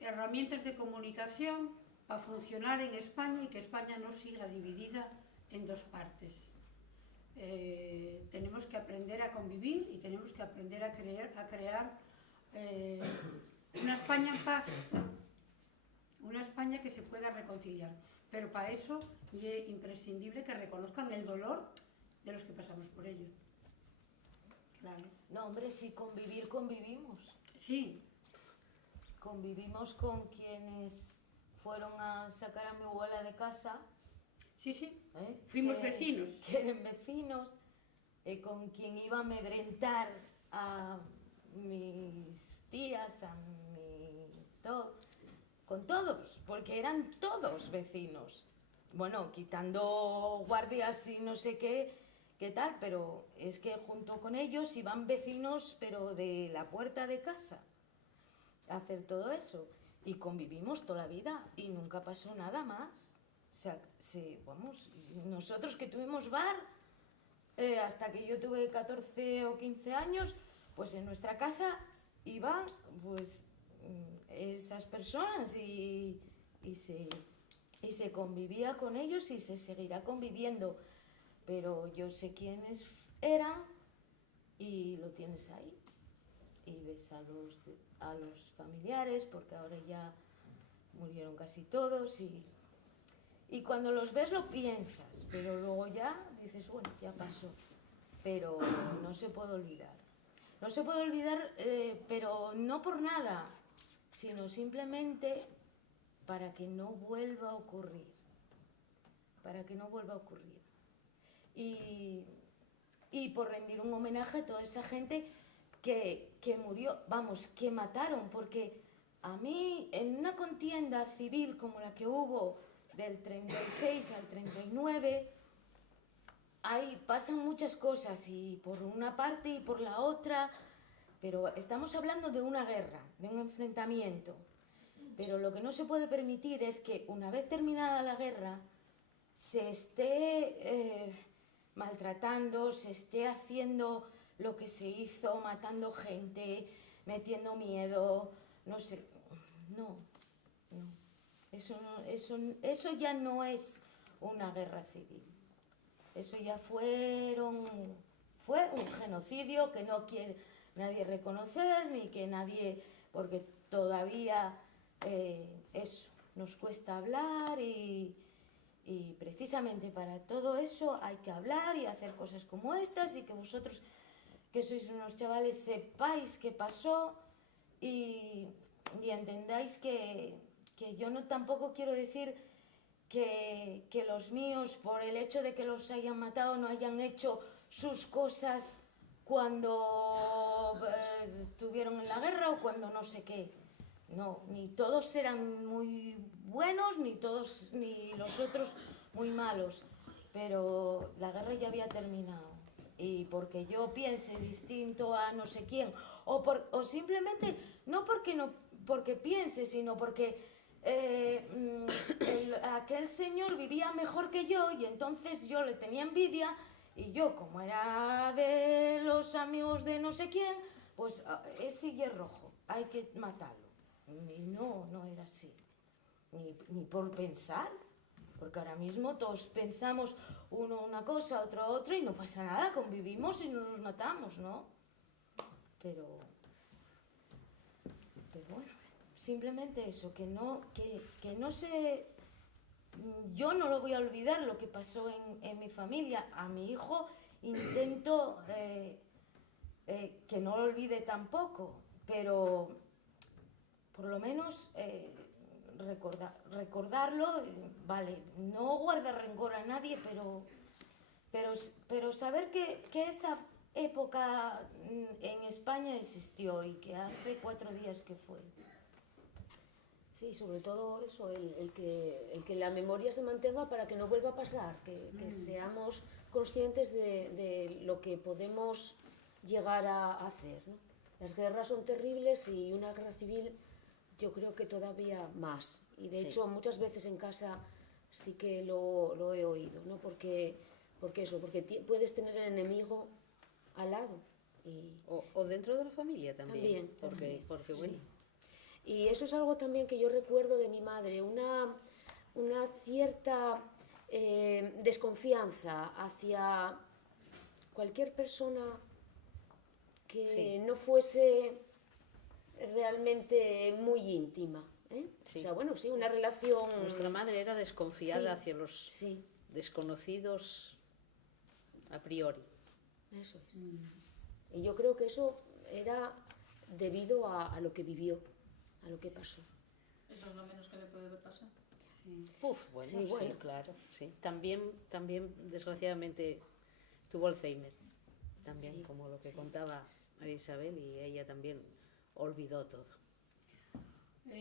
herramientas de comunicación para funcionar en España y que España no siga dividida en 2 partes. Tenemos que aprender a convivir y tenemos que aprender a crear una España en paz, una España que se pueda reconciliar. Pero para eso es imprescindible que reconozcan el dolor de los que pasamos por ello. Claro. No, hombre, si convivir, convivimos. Sí. Convivimos con quienes fueron a sacar a mi abuela de casa. Sí. Fuimos vecinos. Que eran vecinos, con quien iba a amedrentar a mis tías, con todos, porque eran todos vecinos. Bueno, quitando guardias y no sé qué tal, pero es que junto con ellos iban vecinos, pero de la puerta de casa, a hacer todo eso. Y convivimos toda la vida y nunca pasó nada más. O sea, nosotros que tuvimos bar, hasta que yo tuve 14 o 15 años, pues en nuestra casa iban pues esas personas y se convivía con ellos y se seguirá conviviendo. Pero yo sé quiénes eran y lo tienes ahí. Y ves a los familiares, porque ahora ya murieron casi todos y cuando los ves lo piensas, pero luego ya dices, bueno, ya pasó. Pero no se puede olvidar. No se puede olvidar, pero no por nada, sino simplemente para que no vuelva a ocurrir. Para que no vuelva a ocurrir. Y por rendir un homenaje a toda esa gente que murió, que mataron, porque a mí en una contienda civil como la que hubo del 36 al 39, pasan muchas cosas, y por una parte y por la otra, pero estamos hablando de una guerra, de un enfrentamiento. Pero lo que no se puede permitir es que una vez terminada la guerra se esté maltratando, se esté haciendo lo que se hizo, matando gente, metiendo miedo, no sé, no. Eso ya no es una guerra civil. Eso ya fue un genocidio que no quiere nadie reconocer, ni que nadie porque todavía eso, nos cuesta hablar y precisamente para todo eso hay que hablar y hacer cosas como estas y que vosotros, que sois unos chavales, sepáis qué pasó y entendáis que yo no tampoco quiero decir que los míos, por el hecho de que los hayan matado, no hayan hecho sus cosas cuando estuvieron en la guerra o cuando no sé qué. No, ni todos eran muy buenos, ni los otros muy malos, pero la guerra ya había terminado. Y porque yo piense distinto a no sé quién, o simplemente no porque piense, sino porque aquel señor vivía mejor que yo y entonces yo le tenía envidia y yo, como era de los amigos de no sé quién, pues ese y es rojo, hay que matarlo. Y no era así, ni por pensar, porque ahora mismo todos pensamos uno una cosa, otro otra y no pasa nada, convivimos y no nos matamos, ¿no? Pero bueno, simplemente eso, que no se... Yo no lo voy a olvidar lo que pasó en mi familia. A mi hijo intento que no lo olvide tampoco, pero por lo menos recordarlo, vale, no guardar rencor a nadie, pero saber que esa época en España existió y que hace 4 días que fue. Sí, sobre todo eso, el que la memoria se mantenga para que no vuelva a pasar, que seamos conscientes de lo que podemos llegar a hacer, ¿no? Las guerras son terribles y una guerra civil yo creo que todavía más. Y de hecho muchas veces en casa sí que lo he oído, ¿no? Porque puedes tener el enemigo al lado. O dentro de la familia también. Porque bueno. Sí. Y eso es algo también que yo recuerdo de mi madre, una cierta desconfianza hacia cualquier persona que no fuese realmente muy íntima, ¿eh? Sí. O sea, bueno, sí, una relación... Nuestra madre era desconfiada hacia los sí. desconocidos a priori. Eso es. Y yo creo que eso era debido a lo que vivió, a lo que pasó. Eso es lo menos que le puede haber pasado. Sí. Bueno, Sí, bueno. claro. Sí. También, desgraciadamente, tuvo Alzheimer. También, Sí, como lo que sí. contaba María Isabel, y ella también olvidó todo.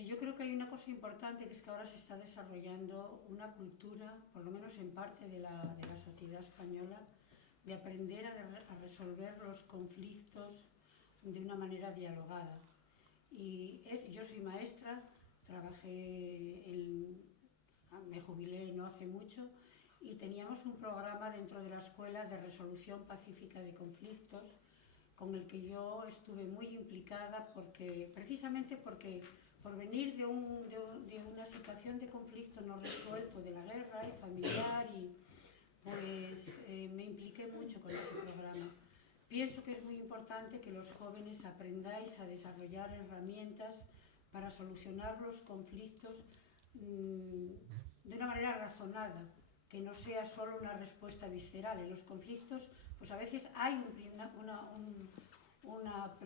Yo creo que hay una cosa importante, que es que ahora se está desarrollando una cultura, por lo menos en parte de la sociedad española, de aprender a resolver los conflictos de una manera dialogada. Yo soy maestra, me jubilé no hace mucho, y teníamos un programa dentro de la escuela de resolución pacífica de conflictos, con el que yo estuve muy implicada, precisamente porque por venir de una situación de conflicto no resuelto de la guerra y familiar, pues me impliqué mucho con ese programa. Pienso que es muy importante que los jóvenes aprendáis a desarrollar herramientas para solucionar los conflictos de una manera razonada, que no sea solo una respuesta visceral. En los conflictos, pues a veces hay una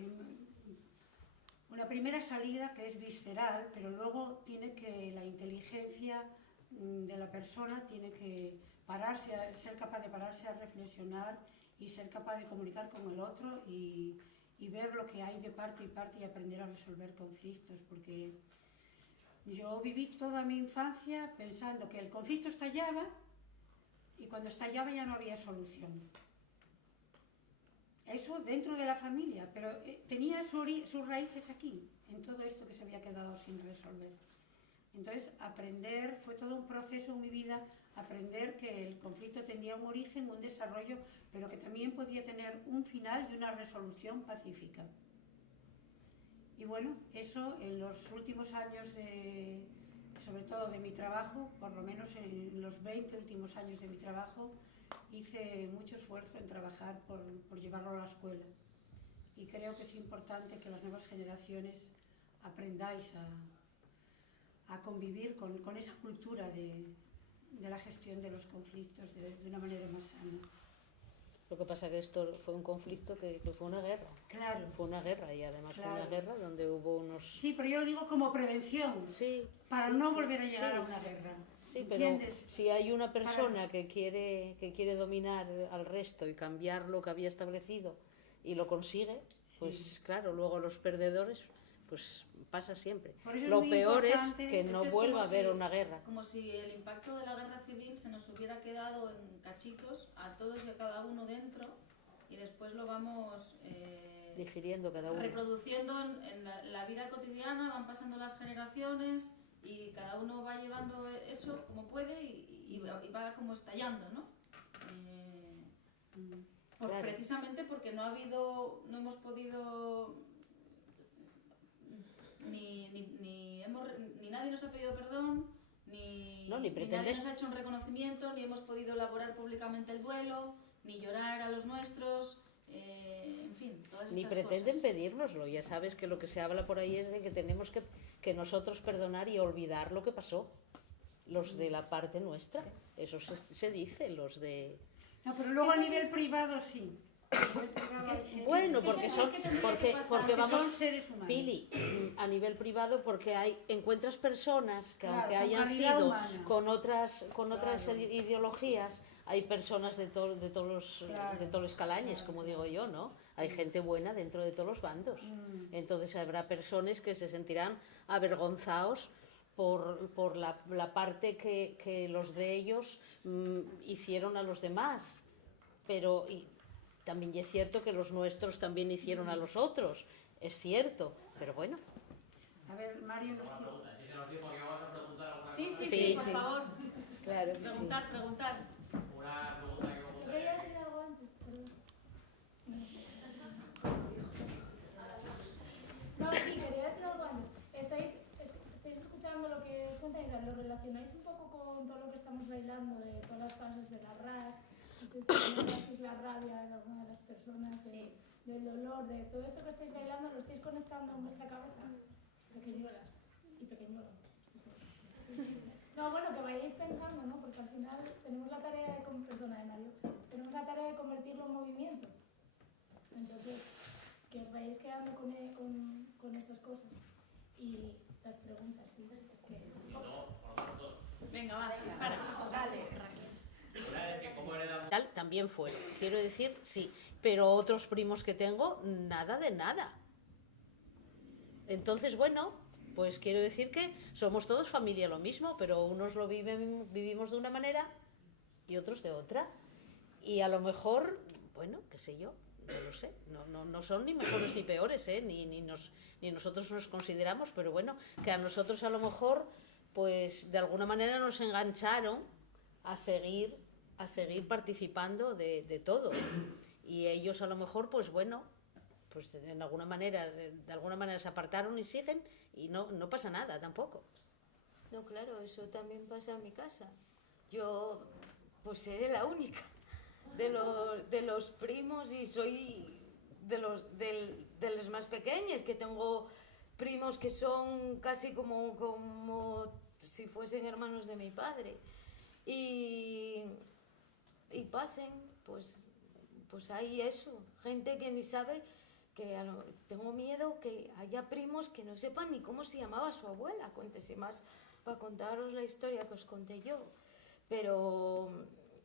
primera salida que es visceral, pero luego la inteligencia de la persona tiene que ser capaz de pararse a reflexionar y ser capaz de comunicar con el otro y ver lo que hay de parte y parte y aprender a resolver conflictos, porque yo viví toda mi infancia pensando que el conflicto estallaba y cuando estallaba ya no había solución. Eso dentro de la familia, pero tenía sus raíces aquí, en todo esto que se había quedado sin resolver. Entonces, fue todo un proceso en mi vida, aprender que el conflicto tenía un origen, un desarrollo, pero que también podía tener un final y una resolución pacífica. Y bueno, eso en los últimos años, sobre todo de mi trabajo, por lo menos en los 20 últimos años de mi trabajo, hice mucho esfuerzo en trabajar por llevarlo a la escuela. Y creo que es importante que las nuevas generaciones aprendáis a convivir con esa cultura de la gestión de los conflictos de una manera más sana. Lo que pasa que esto fue un conflicto que fue una guerra. Claro. Fue una guerra y además Claro. fue una guerra donde hubo unos... Sí, pero yo lo digo como prevención, Sí, para sí, no sí, volver a llegar sí. a una guerra. Sí, pero ¿Entiendes? si hay una persona que quiere dominar al resto y cambiar lo que había establecido y lo consigue, pues claro, luego los perdedores, pues pasa siempre. Por eso es Lo muy peor es importante, que es no que es vuelva a como haber si- una guerra. Como si el impacto de la guerra civil se nos hubiera quedado en cachitos a todos y a cada uno dentro y después lo vamos Digiriendo cada uno. reproduciendo en la vida cotidiana, van pasando las generaciones y cada uno va llevando eso como puede y va como estallando, ¿no? Claro. Precisamente porque no hemos podido ni nadie nos ha pedido perdón, ni pretende. nadie nos ha hecho un reconocimiento, ni hemos podido elaborar públicamente el duelo, ni llorar a los nuestros, en fin, todas Ni estas pretenden cosas. pedírnoslo. Ya sabes que lo que se habla por ahí es de que tenemos que nosotros perdonar y olvidar lo que pasó. Los de la parte nuestra. Eso se dice, los de... No, pero luego a Eso nivel es- privado sí. A nivel privado hay gente- Bueno, ¿Qué porque sabes son... que tendría Porque, que pasar? porque que vamos... son seres humanos. Pili, a nivel privado, porque encuentras personas que Claro, aunque con hayan calidad sido humana. con otras Claro. ideologías, hay personas de todos los escalañes, como digo yo, ¿no? Hay gente buena dentro de todos los bandos. Entonces habrá personas que se sentirán avergonzados por la parte que los de ellos hicieron a los demás. Pero también es cierto que los nuestros también hicieron a los otros. Es cierto, pero bueno. A ver, Mario nos quiere... Sí, sí, Sí, sí, por sí. favor. Claro que sí. Preguntar. Quería decir algo antes, perdón. No, sí, quería decir algo antes. Estáis escuchando lo que cuentan y lo relacionáis un poco con todo lo que estamos bailando, de todas las fases de la RAS, no sé si es la rabia de alguna de las personas, del dolor, de todo esto que estáis bailando, lo estáis conectando en vuestra cabeza, pequeñuelas y pequeñuelos. No, bueno, que vayáis pensando, ¿no? Porque al final tenemos la tarea de, tenemos la tarea de convertirlo en movimiento. Entonces, que os vayáis quedando con esas cosas. Y las preguntas, ¿sí? Venga, vale, dispara. Dale, Raquel. También fueron, quiero decir, sí, pero otros primos que tengo, nada de nada. Entonces, bueno, pues quiero decir que somos todos familia lo mismo, pero unos lo vivimos de una manera y otros de otra. Y a lo mejor, bueno, qué sé yo, no lo sé, no son ni mejores ni peores, ni nosotros nos consideramos, pero bueno, que a nosotros a lo mejor, pues de alguna manera nos engancharon a seguir participando de todo. Y ellos a lo mejor, pues bueno, pues de alguna manera se apartaron y siguen y no pasa nada tampoco. No, claro, eso también pasa en mi casa. Yo, pues seré la única de los primos y soy de los más pequeños, que tengo primos que son casi como si fuesen hermanos de mi padre. Y pasen, pues hay eso, gente que ni sabe, tengo miedo que haya primos que no sepan ni cómo se llamaba su abuela. Cuéntese más para contaros la historia que os conté yo,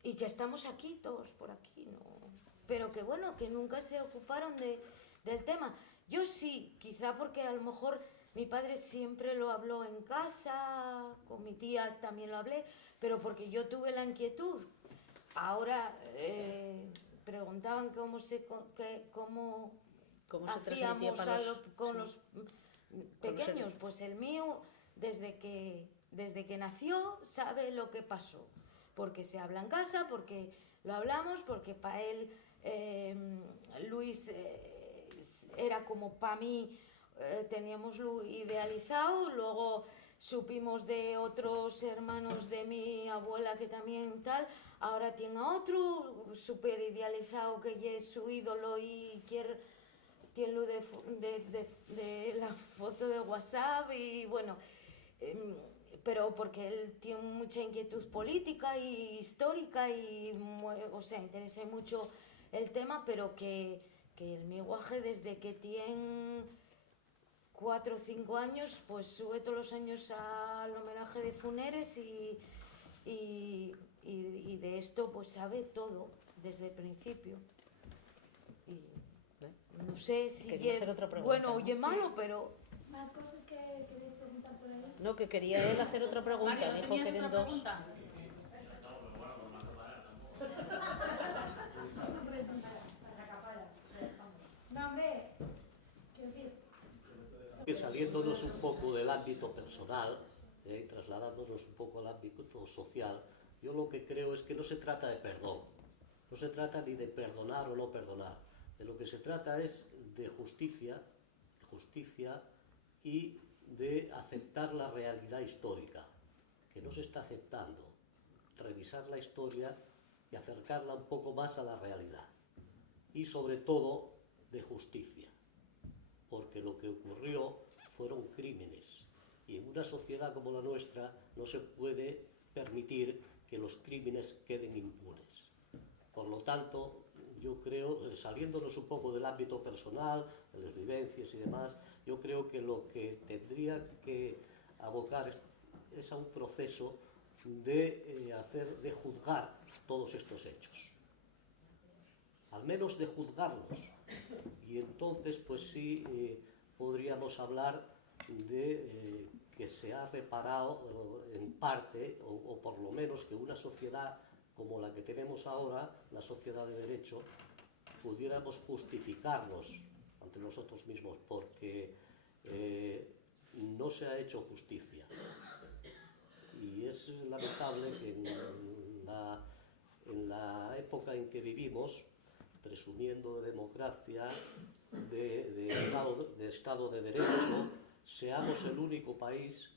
y que estamos aquí, todos por aquí, ¿no? Pero que bueno, que nunca se ocuparon del tema. Yo sí, quizá porque a lo mejor mi padre siempre lo habló en casa, con mi tía también lo hablé, pero porque yo tuve la inquietud. Ahora preguntaban cómo hacíamos con los pequeños. Pues el mío, desde que nació, sabe lo que pasó. Porque se habla en casa, porque lo hablamos, porque para él Luis era como para mí, teníamos lo idealizado. Luego supimos de otros hermanos de mi abuela que también tal. Ahora tiene a otro súper idealizado que ya es su ídolo y quiere tiene lo de la foto de WhatsApp y bueno, pero porque él tiene mucha inquietud política y histórica y, o sea, interesa mucho el tema, pero que el miguaje desde que tiene 4 o 5 años, pues sube todos los años al homenaje de Funeres y de esto pues sabe todo desde el principio. Y no sé si Quería hacer otra pregunta, bueno ¿no? o es malo, pero... ¿Más cosas que queréis preguntar por ahí? No, que quería él hacer otra pregunta. Mario, ¿no Dijo tenías que eran otra dos. pregunta? No, hombre, quiero decir, Que saliéndonos un poco del ámbito personal, trasladándonos un poco al ámbito social, yo lo que creo es que no se trata de perdón, no se trata ni de perdonar o no perdonar, de lo que se trata es de justicia y de aceptar la realidad histórica, que no se está aceptando, revisar la historia y acercarla un poco más a la realidad, y sobre todo de justicia, porque lo que ocurrió fueron crímenes, y en una sociedad como la nuestra no se puede permitir que los crímenes queden impunes. Por lo tanto, yo creo, saliéndonos un poco del ámbito personal, de las vivencias y demás, yo creo que lo que tendría que abocar es a un proceso de juzgar todos estos hechos, al menos de juzgarlos, y entonces pues sí podríamos hablar de que se ha reparado en parte, o por lo menos que una sociedad como la que tenemos ahora, la sociedad de derecho, pudiéramos justificarnos ante nosotros mismos, porque no se ha hecho justicia. Y es lamentable que en la época en que vivimos, presumiendo de democracia, de Estado de Derecho, seamos el único país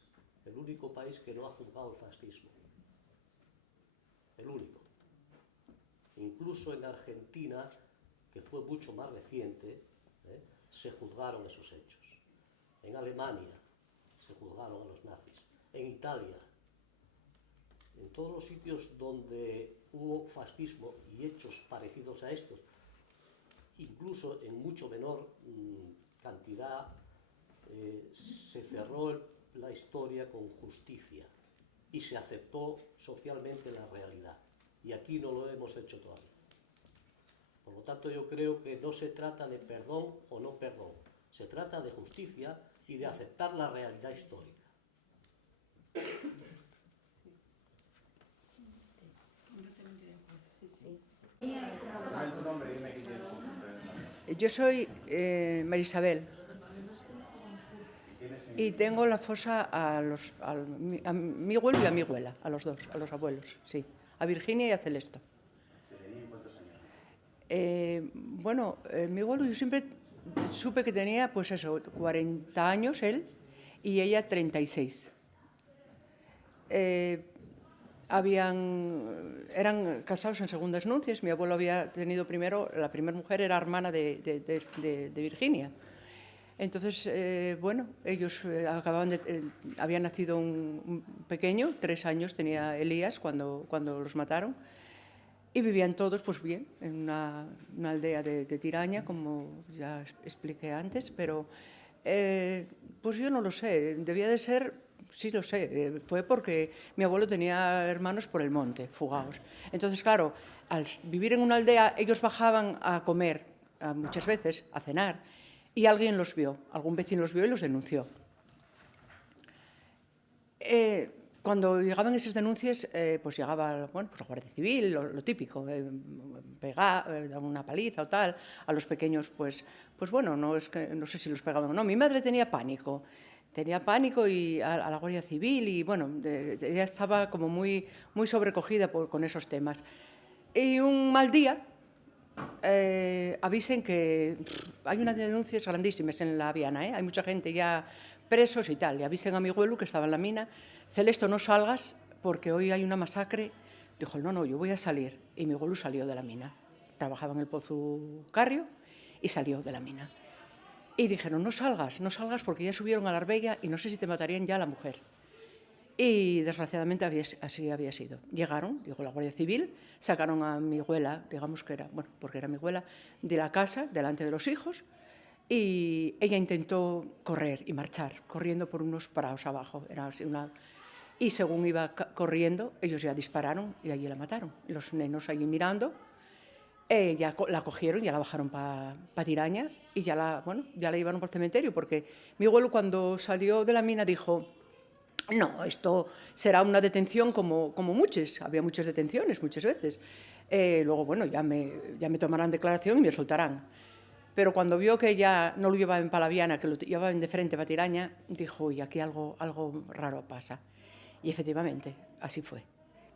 que no ha juzgado el fascismo. El único. Incluso en Argentina, que fue mucho más reciente, se juzgaron esos hechos. En Alemania se juzgaron a los nazis. En Italia. En todos los sitios donde hubo fascismo y hechos parecidos a estos, incluso en mucho menor cantidad, se cerró la historia con justicia y se aceptó socialmente la realidad. Y aquí no lo hemos hecho todavía. Por lo tanto, yo creo que no se trata de perdón o no perdón, se trata de justicia y de aceptar la realidad histórica. Yo soy María Isabel y tengo la fosa a mi abuelo y a mi abuela, a los dos, a los abuelos, sí, a Virginia y a Celesto. Bueno, mi abuelo yo siempre supe que tenía, pues eso, 40 años él y ella 36. Eran casados en segundas nupcias. Mi abuelo había tenido primero, la primera mujer era hermana de Virginia. Entonces, bueno, ellos había nacido un pequeño, 3 años tenía Elías cuando los mataron, y vivían todos, pues bien, en una aldea de Tiraña, como ya expliqué antes, pero pues yo no lo sé, debía de ser... Sí, lo sé, fue porque mi abuelo tenía hermanos por el monte, fugados. Entonces, claro, al vivir en una aldea, ellos bajaban a comer, muchas veces, a cenar, y alguien los vio, algún vecino los vio y los denunció. Cuando llegaban esas denuncias, pues llegaba bueno, pues la Guardia Civil, lo típico, pegar, dar una paliza o tal. A los pequeños, pues bueno, no sé si los pegaban o no. Mi madre tenía pánico y a la Guardia Civil y bueno, ella estaba como muy sobrecogida con esos temas. Y un mal día avisen que hay unas denuncias grandísimas en la Viana, hay mucha gente ya presos y tal, y avisen a mi abuelo que estaba en la mina, Celesto, no salgas porque hoy hay una masacre. Dijo, no, yo voy a salir. Y mi abuelo salió de la mina, trabajaba en el Pozo Carrio y salió de la mina. Y dijeron, no salgas porque ya subieron a la Arbella y no sé si te matarían ya a la mujer. Y desgraciadamente así había sido. Llegaron, digo, la Guardia Civil, sacaron a mi abuela, digamos que era, bueno, porque era mi abuela, de la casa, delante de los hijos, y ella intentó correr y marchar, corriendo por unos prados abajo. Era así y según iba corriendo, ellos ya dispararon y allí la mataron. Los nenos allí mirando, ya la cogieron, ya la bajaron para Tiraña y ya la llevaron por el cementerio, porque mi abuelo cuando salió de la mina dijo, no, esto será una detención como muchas, había muchas detenciones muchas veces. Luego, bueno, ya me tomarán declaración y me soltarán. Pero cuando vio que ya no lo llevaban en Palaviana, que lo llevaban de frente para Tiraña, dijo, uy, aquí algo raro pasa. Y efectivamente, así fue.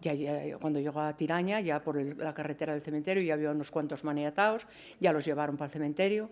Ya cuando llegó a Tiraña, ya por la carretera del cementerio, ya había unos cuantos maniatados, ya los llevaron para el cementerio.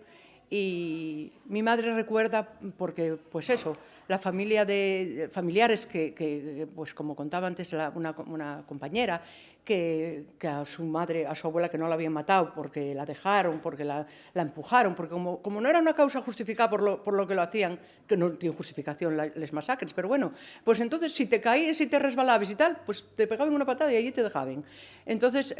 Y mi madre recuerda, porque, pues eso, la familia de familiares que pues como contaba antes una compañera, que a su madre, a su abuela, que no la habían matado porque la dejaron, porque la empujaron, porque como no era una causa justificada por lo que lo hacían, que no tiene justificación les masacres, pero bueno, pues entonces si te caías y te resbalabas y tal, pues te pegaban una patada y allí te dejaban. Entonces,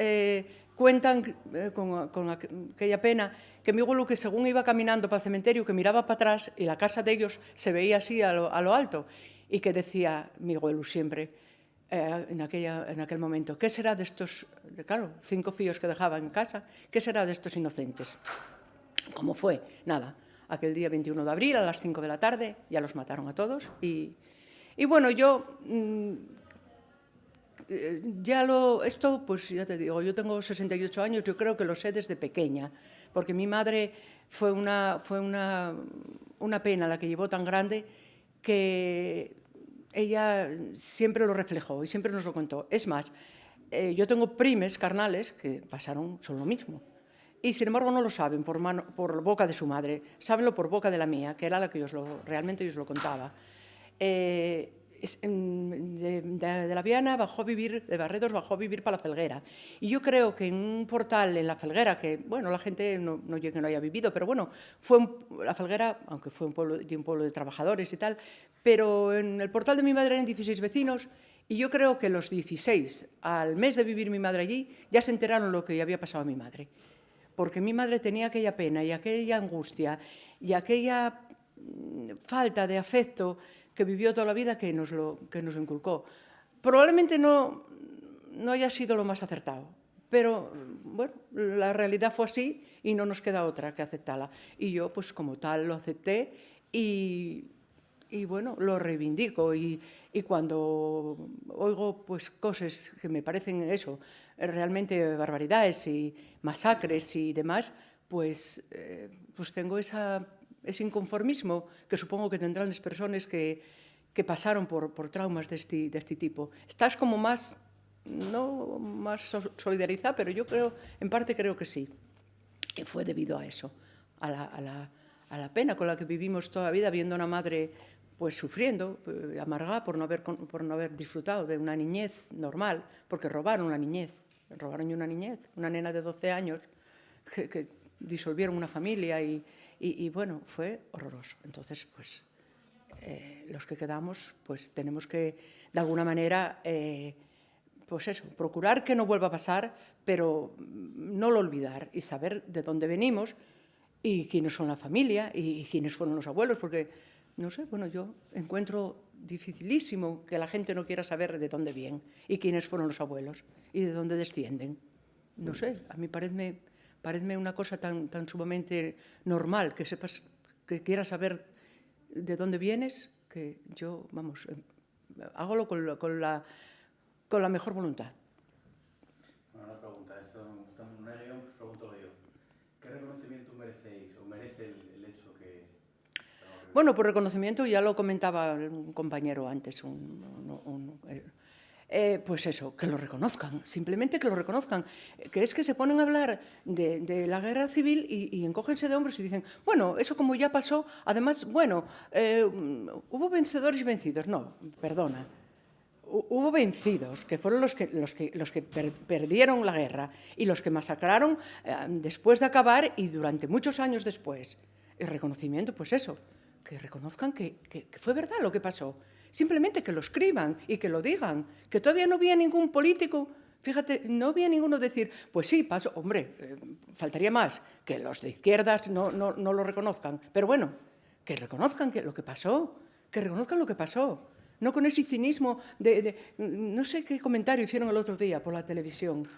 cuentan con aquella pena que mi abuelo, que según iba caminando para el cementerio, que miraba para atrás y la casa de ellos se veía así a lo alto, y que decía mi abuelo siempre, en aquel momento, ¿qué será de estos, claro, 5 fillos que dejaban en casa, qué será de estos inocentes? ¿Cómo fue? Nada, aquel día 21 de abril a las 5 de la tarde ya los mataron a todos y bueno, yo esto, pues ya te digo, yo tengo 68 años, yo creo que lo sé desde pequeña, porque mi madre fue una pena la que llevó tan grande que ella siempre lo reflejó y siempre nos lo contó. Es más, yo tengo primes carnales que son lo mismo. Y sin embargo no lo saben por boca de su madre, sábenlo por boca de la mía, que era la que realmente yo os lo contaba. De la Viana bajó a vivir, de Barredos bajó a vivir para la Felguera. Y yo creo que en un portal en la Felguera, que bueno, la gente no haya vivido, pero bueno, la Felguera, aunque fue un pueblo de trabajadores y tal, pero en el portal de mi madre eran 16 vecinos y yo creo que los 16, al mes de vivir mi madre allí, ya se enteraron lo que había pasado a mi madre. Porque mi madre tenía aquella pena y aquella angustia y aquella falta de afecto que vivió toda la vida que nos lo inculcó. Probablemente no haya sido lo más acertado, pero bueno, la realidad fue así y no nos queda otra que aceptarla. Y yo, pues como tal, lo acepté y bueno, lo reivindico. Y cuando oigo pues cosas que me parecen eso, realmente barbaridades y masacres y demás, pues tengo ese inconformismo que supongo que tendrán las personas que pasaron por traumas de este tipo. Estás como más solidarizada, pero yo en parte creo que sí. Y fue debido a eso, a la pena con la que vivimos toda la vida, viendo a una madre pues sufriendo, amargada por no haber disfrutado de una niñez normal, porque robaron una niñez, una nena de 12 años que disolvieron una familia y bueno, fue horroroso. Entonces, pues, los que quedamos, pues tenemos que, de alguna manera, pues eso, procurar que no vuelva a pasar, pero no lo olvidar y saber de dónde venimos y quiénes son la familia y quiénes fueron los abuelos, porque, no sé, bueno, yo encuentro dificilísimo que la gente no quiera saber de dónde vienen y quiénes fueron los abuelos y de dónde descienden. No sé, a mí parece una cosa tan sumamente normal que sepas, que quieras saber de dónde vienes, que yo, vamos, hágalo con la mejor voluntad. Bueno, una pregunta, estamos en una guión, pregunto yo, ¿qué reconocimiento merecéis o merece el hecho que... Bueno, por reconocimiento ya lo comentaba un compañero antes, pues eso, que lo reconozcan, simplemente que lo reconozcan, que es que se ponen a hablar de la guerra civil y encógense de hombros y dicen, bueno, eso como ya pasó, además, bueno, hubo vencedores y vencidos. No, perdona, hubo vencidos, que fueron los que perdieron la guerra y los que masacraron después de acabar y durante muchos años después. el reconocimiento, pues eso, que reconozcan que fue verdad lo que pasó. Simplemente que lo escriban y que lo digan, que todavía no había ningún político, fíjate, no había ninguno decir, pues sí, pasó, hombre, faltaría más, que los de izquierdas no lo reconozcan, pero bueno, que reconozcan lo que pasó, que reconozcan lo que pasó, no con ese cinismo no sé qué comentario hicieron el otro día por la televisión.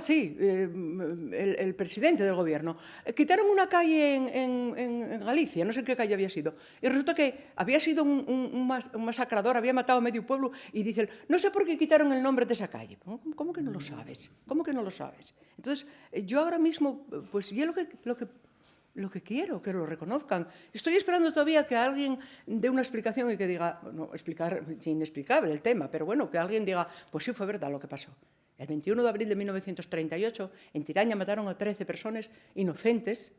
Sí, el presidente del gobierno. Quitaron una calle en Galicia, no sé qué calle había sido, y resulta que había sido un masacrador, había matado a medio pueblo, y dice, no sé por qué quitaron el nombre de esa calle. ¿Cómo que no lo sabes? ¿Cómo que no lo sabes? Entonces, yo ahora mismo, pues yo lo que quiero, que lo reconozcan. Estoy esperando todavía que alguien dé una explicación y que diga, no, explicar, inexplicable el tema, pero bueno, que alguien diga, pues sí, fue verdad lo que pasó. El 21 de abril de 1938, en Tiraña mataron a 13 personas inocentes,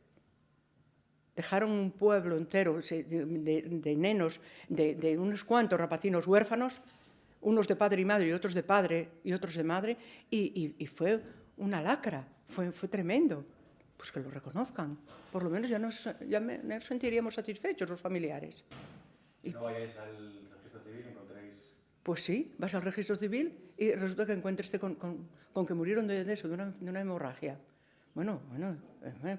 dejaron un pueblo entero de nenos, de unos cuantos rapacinos huérfanos, unos de padre y madre y otros de padre y otros de madre, y fue una lacra, fue tremendo. Pues que lo reconozcan. Por lo menos ya nos sentiríamos satisfechos los familiares. ¿No vayáis al registro civil y encontréis? Pues sí, vas al registro civil y resulta que encuentres con que murieron de eso, de una hemorragia. Bueno,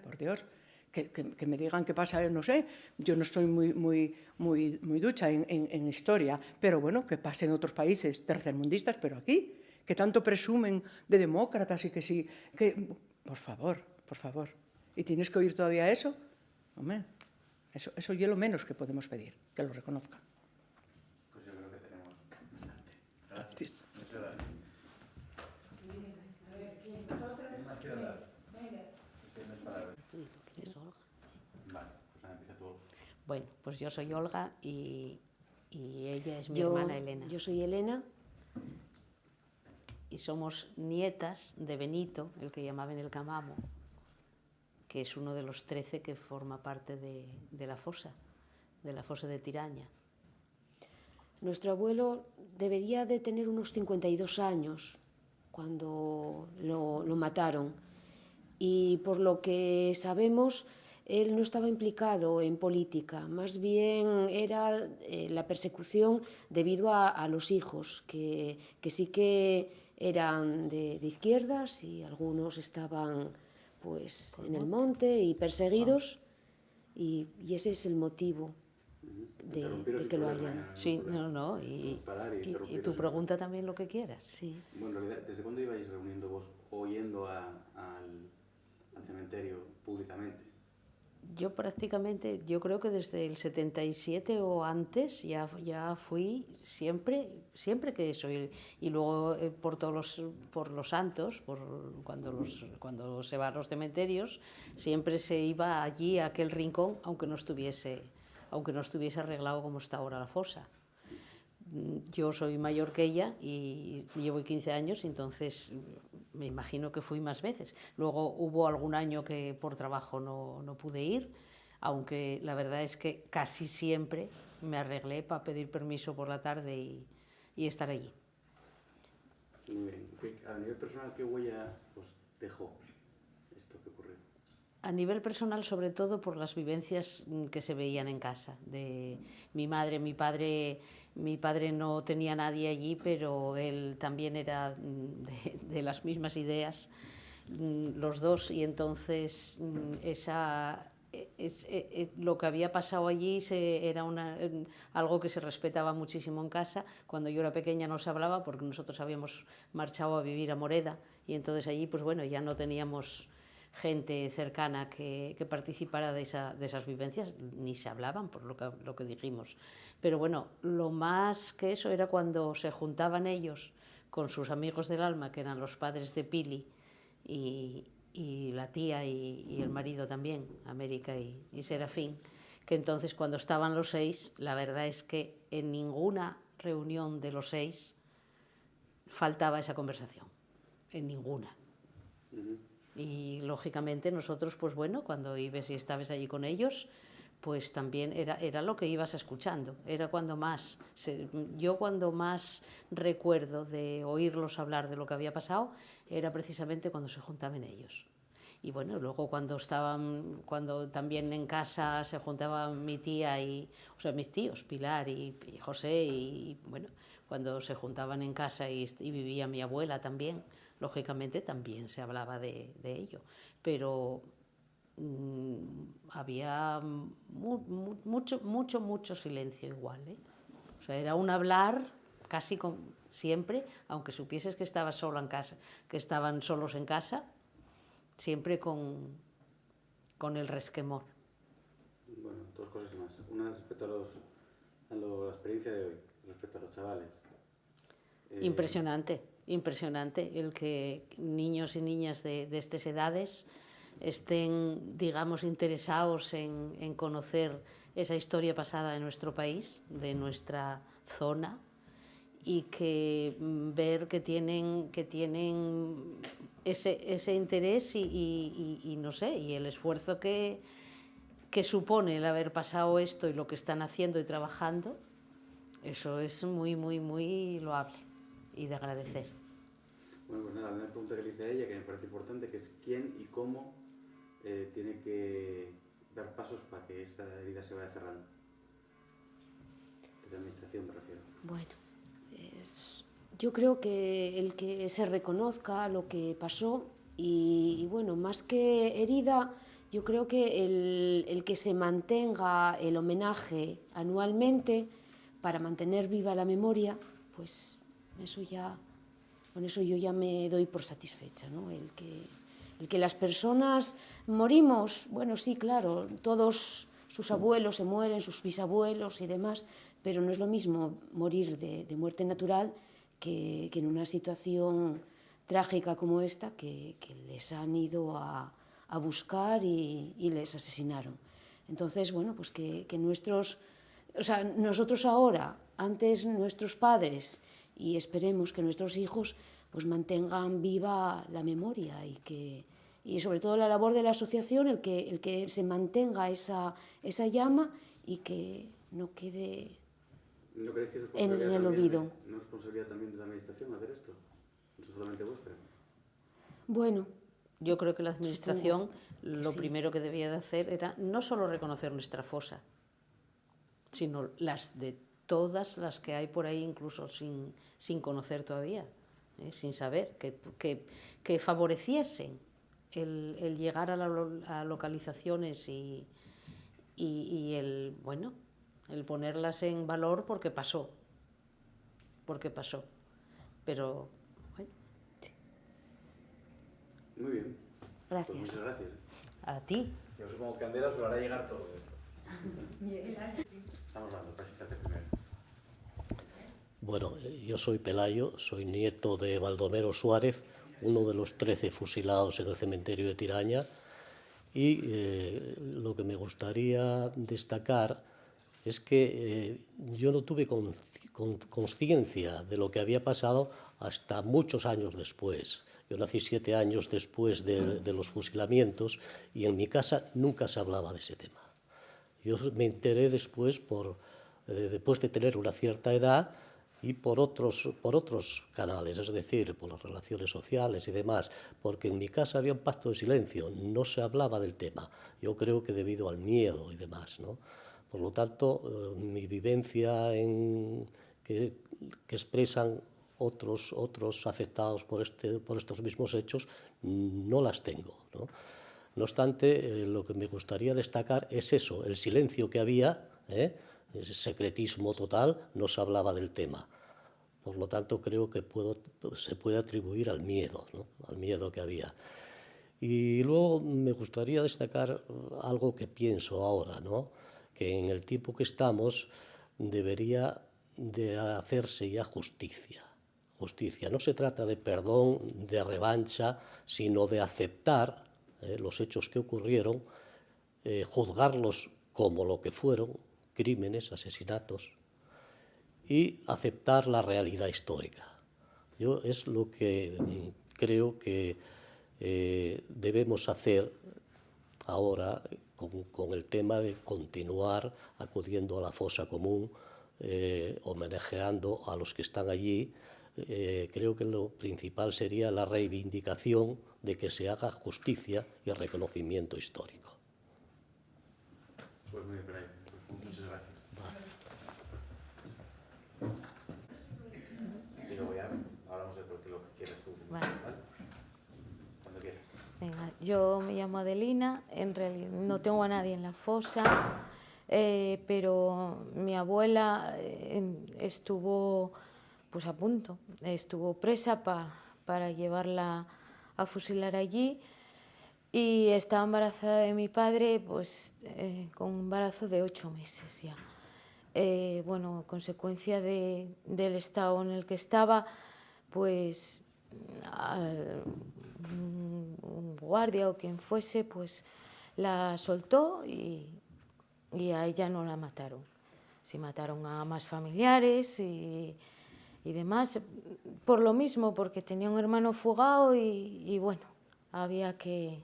por Dios, que me digan qué pasa, no sé, yo no estoy muy ducha en historia, pero bueno, que pase en otros países tercermundistas, pero aquí, que tanto presumen de demócratas y que sí, que, por favor. ¿Y tienes que oír todavía eso? Hombre, eso es lo menos que podemos pedir, que lo reconozcan. Pues yo creo que tenemos bastante. Gracias. Muchas gracias. ¿Quién más quiere hablar? ¿Tienes palabras? ¿Quieres, Olga? Vale, pues nada, empieza tú. Bueno, pues yo soy Olga y ella es mi hermana Elena. Yo soy Elena. Y somos nietas de Benito, el que llamaban el Camamo, que es uno de los 13 que forma parte de la fosa de Tiraña. Nuestro abuelo debería de tener unos 52 años cuando lo mataron. Y por lo que sabemos, él no estaba implicado en política, más bien era la persecución debido a los hijos, que sí que eran de izquierdas y algunos estaban pues en el monte y perseguidos, y ese es el motivo de que lo hayan. Sí, no, y tu pregunta también lo que quieras. Sí. Bueno, en realidad, ¿desde cuándo ibais reuniendo vos o yendo al cementerio públicamente? Yo prácticamente, yo creo que desde el 77 o antes ya fui siempre que eso, y luego por los santos, cuando se van a los cementerios, siempre se iba allí a aquel rincón, aunque no estuviese arreglado como está ahora la fosa. Yo soy mayor que ella y llevo 15 años, entonces me imagino que fui más veces. Luego hubo algún año que por trabajo no pude ir, aunque la verdad es que casi siempre me arreglé para pedir permiso por la tarde y estar allí. Muy bien. A nivel personal, ¿qué huella os dejó esto que ocurrió? A nivel personal, sobre todo por las vivencias que se veían en casa, de mi madre, mi padre no tenía nadie allí, pero él también era de las mismas ideas, los dos, y entonces lo que había pasado allí era algo que se respetaba muchísimo en casa. Cuando yo era pequeña no se hablaba porque nosotros habíamos marchado a vivir a Moreda, y entonces allí pues bueno, ya no teníamos gente cercana que participara de esas vivencias, ni se hablaban por lo que dijimos. Pero bueno, lo más que eso era cuando se juntaban ellos con sus amigos del alma, que eran los padres de Pili y la tía y el marido también, América y Serafín, que entonces cuando estaban los 6, la verdad es que en ninguna reunión de los 6 faltaba esa conversación, en ninguna. Y lógicamente nosotros, pues bueno, cuando ibas y estabas allí con ellos, pues también era lo que ibas escuchando. Era yo cuando más recuerdo de oírlos hablar de lo que había pasado, era precisamente cuando se juntaban ellos. Y bueno, luego cuando también en casa se juntaban mi tía o sea, mis tíos, Pilar y José, y bueno, cuando se juntaban en casa y vivía mi abuela también, lógicamente también se hablaba de ello. Pero había mucho silencio igual, ¿eh? O sea, era un hablar casi siempre, aunque supieses que estabas solo en casa, que estaban solos en casa, siempre con el resquemor. Bueno, dos cosas más. Una respecto a la experiencia de hoy, respecto a los chavales. Impresionante el que niños y niñas de estas edades estén, digamos, interesados en conocer esa historia pasada de nuestro país, de nuestra zona, y que ver que tienen ese interés y no sé, y el esfuerzo que supone el haber pasado esto y lo que están haciendo y trabajando, eso es muy loable y de agradecer. Bueno, pues nada, una pregunta que le hice a ella que me parece importante, que es quién y cómo tiene que dar pasos para que esta herida se vaya cerrando. De la administración me refiero. Bueno, yo creo que el que se reconozca lo que pasó y bueno, más que herida, yo creo que el que se mantenga el homenaje anualmente para mantener viva la memoria, pues con eso yo ya me doy por satisfecha, ¿no? El que las personas morimos, bueno, sí, claro, todos sus abuelos se mueren, sus bisabuelos y demás, pero no es lo mismo morir de muerte natural que en una situación trágica como esta, que les han ido a buscar y les asesinaron. Entonces, bueno, pues que nosotros ahora, antes nuestros padres, y esperemos que nuestros hijos pues mantengan viva la memoria y sobre todo la labor de la asociación, el que se mantenga esa llama y que no quede en el olvido. ¿No es responsabilidad también de la administración hacer esto? ¿No es solamente vuestra? Bueno, yo creo que la administración lo primero que debía de hacer era no solo reconocer nuestra fosa, sino las de todas las que hay por ahí, incluso sin conocer todavía, sin saber, que favoreciesen el llegar a localizaciones y el ponerlas en valor porque pasó. Pero, bueno. Muy bien. Gracias. Pues muchas gracias. A ti. Yo supongo que Candela os lo hará llegar todo esto. Estamos hablando, presítate primero. Bueno, yo soy Pelayo, soy nieto de Baldomero Suárez, uno de los 13 fusilados en el cementerio de Tiraña, y lo que me gustaría destacar es que yo no tuve consciencia de lo que había pasado hasta muchos años después. Yo nací 7 años después de los fusilamientos y en mi casa nunca se hablaba de ese tema. Yo me enteré después de tener una cierta edad y por otros canales, es decir, por las relaciones sociales y demás, porque en mi casa había un pacto de silencio, no se hablaba del tema. Yo creo que debido al miedo y demás, ¿no? Por lo tanto, mi vivencia que expresan otros afectados por estos mismos hechos no las tengo, ¿no? No obstante, lo que me gustaría destacar es eso, el silencio que había, el secretismo total, no se hablaba del tema. Por lo tanto, creo que se puede atribuir al miedo, ¿no? Al miedo que había. Y luego me gustaría destacar algo que pienso ahora, ¿no? Que en el tiempo que estamos debería de hacerse ya justicia. Justicia. No se trata de perdón, de revancha, sino de aceptar los hechos que ocurrieron, juzgarlos como lo que fueron, crímenes, asesinatos, y aceptar la realidad histórica. Yo es lo que creo que debemos hacer ahora con el tema de continuar acudiendo a la fosa común, homenajeando a los que están allí, creo que lo principal sería la reivindicación de que se haga justicia y reconocimiento histórico. Pues muy bien, Brian. Pues muchas gracias. Digo, ya hablamos de lo que quieras tú. Vale. Cuando quieras. Venga, yo me llamo Adelina, en realidad no tengo a nadie en la fosa, pero mi abuela estuvo pues a punto, estuvo presa para llevarla a fusilar allí y estaba embarazada de mi padre pues con un embarazo de 8 meses ya. Bueno, consecuencia del estado en el que estaba, pues un guardia o quien fuese, pues la soltó y a ella no la mataron. Sí mataron a más familiares y demás, por lo mismo, porque tenía un hermano fugado y bueno, había que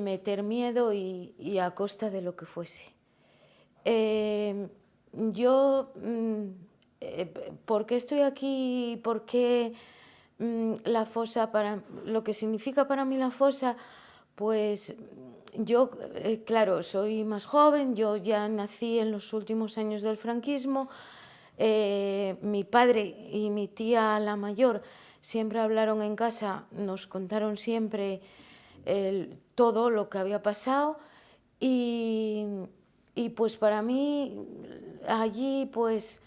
meter miedo y a costa de lo que fuese. Yo, ¿por qué estoy aquí? ¿Por qué la fosa, lo que significa para mí la fosa? Pues yo, claro, soy más joven, yo ya nací en los últimos años del franquismo. Mi padre y mi tía, la mayor, siempre hablaron en casa, nos contaron siempre todo lo que había pasado y pues para mí allí pues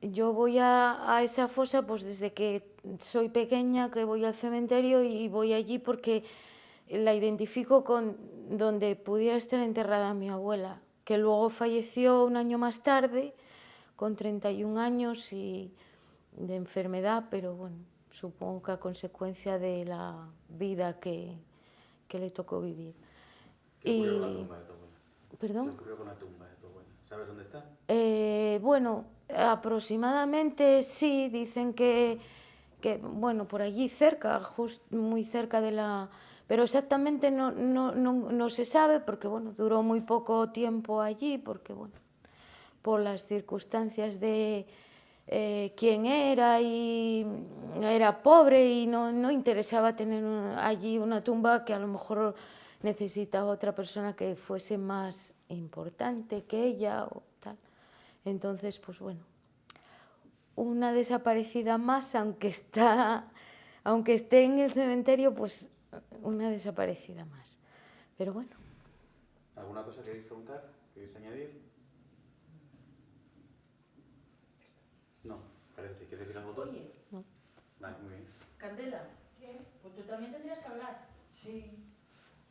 yo voy a esa fosa pues desde que soy pequeña, que voy al cementerio y voy allí porque la identifico con donde pudiera estar enterrada mi abuela, que luego falleció un año más tarde con 31 años y de enfermedad, pero bueno, supongo que a consecuencia de la vida que le tocó vivir. ¿Qué ocurrió con la tumba de tu abuela? ¿Perdón? ¿Qué ocurrió con la tumba de tu abuela? ¿Sabes dónde está? Bueno, aproximadamente sí, dicen que bueno, por allí cerca, muy cerca de la... Pero exactamente no se sabe porque, bueno, duró muy poco tiempo allí, porque, bueno, por las circunstancias de quién era y era pobre y no interesaba tener allí una tumba que a lo mejor necesitaba otra persona que fuese más importante que ella o tal. Entonces, pues bueno, una desaparecida más, aunque esté en el cementerio, pues una desaparecida más. Pero bueno. ¿Alguna cosa queréis preguntar? ¿Queréis añadir? No, parece. ¿Quieres decir algo tú? Oye. No. Vale, muy bien. Candela, ¿qué? Pues tú también tendrías que hablar. Sí.